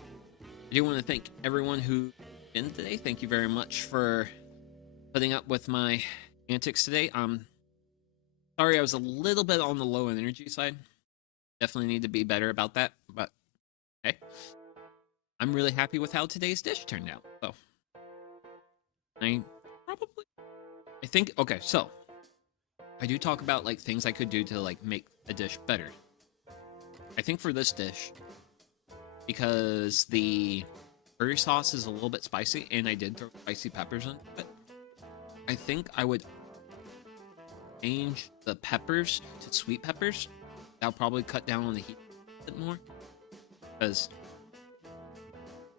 I do want to thank everyone who in today. Thank you very much for putting up with my antics today. Sorry I was a little bit on the low energy side. Definitely need to be better about that, but hey, I'm really happy with how today's dish turned out. So I think, okay, so I do talk about like things I could do to like make a dish better. I think for this dish, because the curry sauce is a little bit spicy and I did throw spicy peppers in it, I think I would change the peppers to sweet peppers. That'll probably cut down on the heat a bit more, because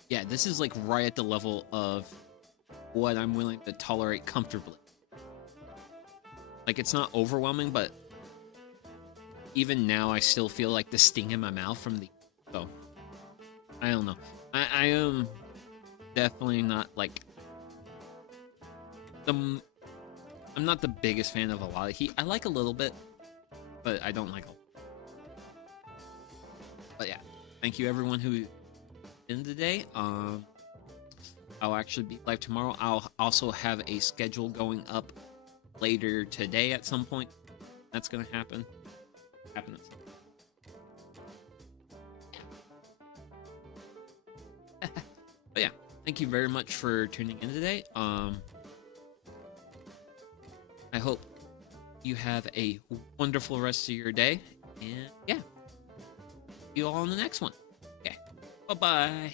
yeah, this is like right at the level of what I'm willing to tolerate comfortably. Like, it's not overwhelming, but even now I still feel like the sting in my mouth from the, so I don't know. I am definitely not like I'm not the biggest fan of a lot of heat. I like a little bit, but I don't like a lot. But yeah, thank you everyone who in today. I'll actually be live tomorrow. I'll also have a schedule going up later today at some point. That's gonna happen. But yeah, thank you very much for tuning in today. I hope you have a wonderful rest of your day, and yeah, see you all in the next one. Okay, bye bye.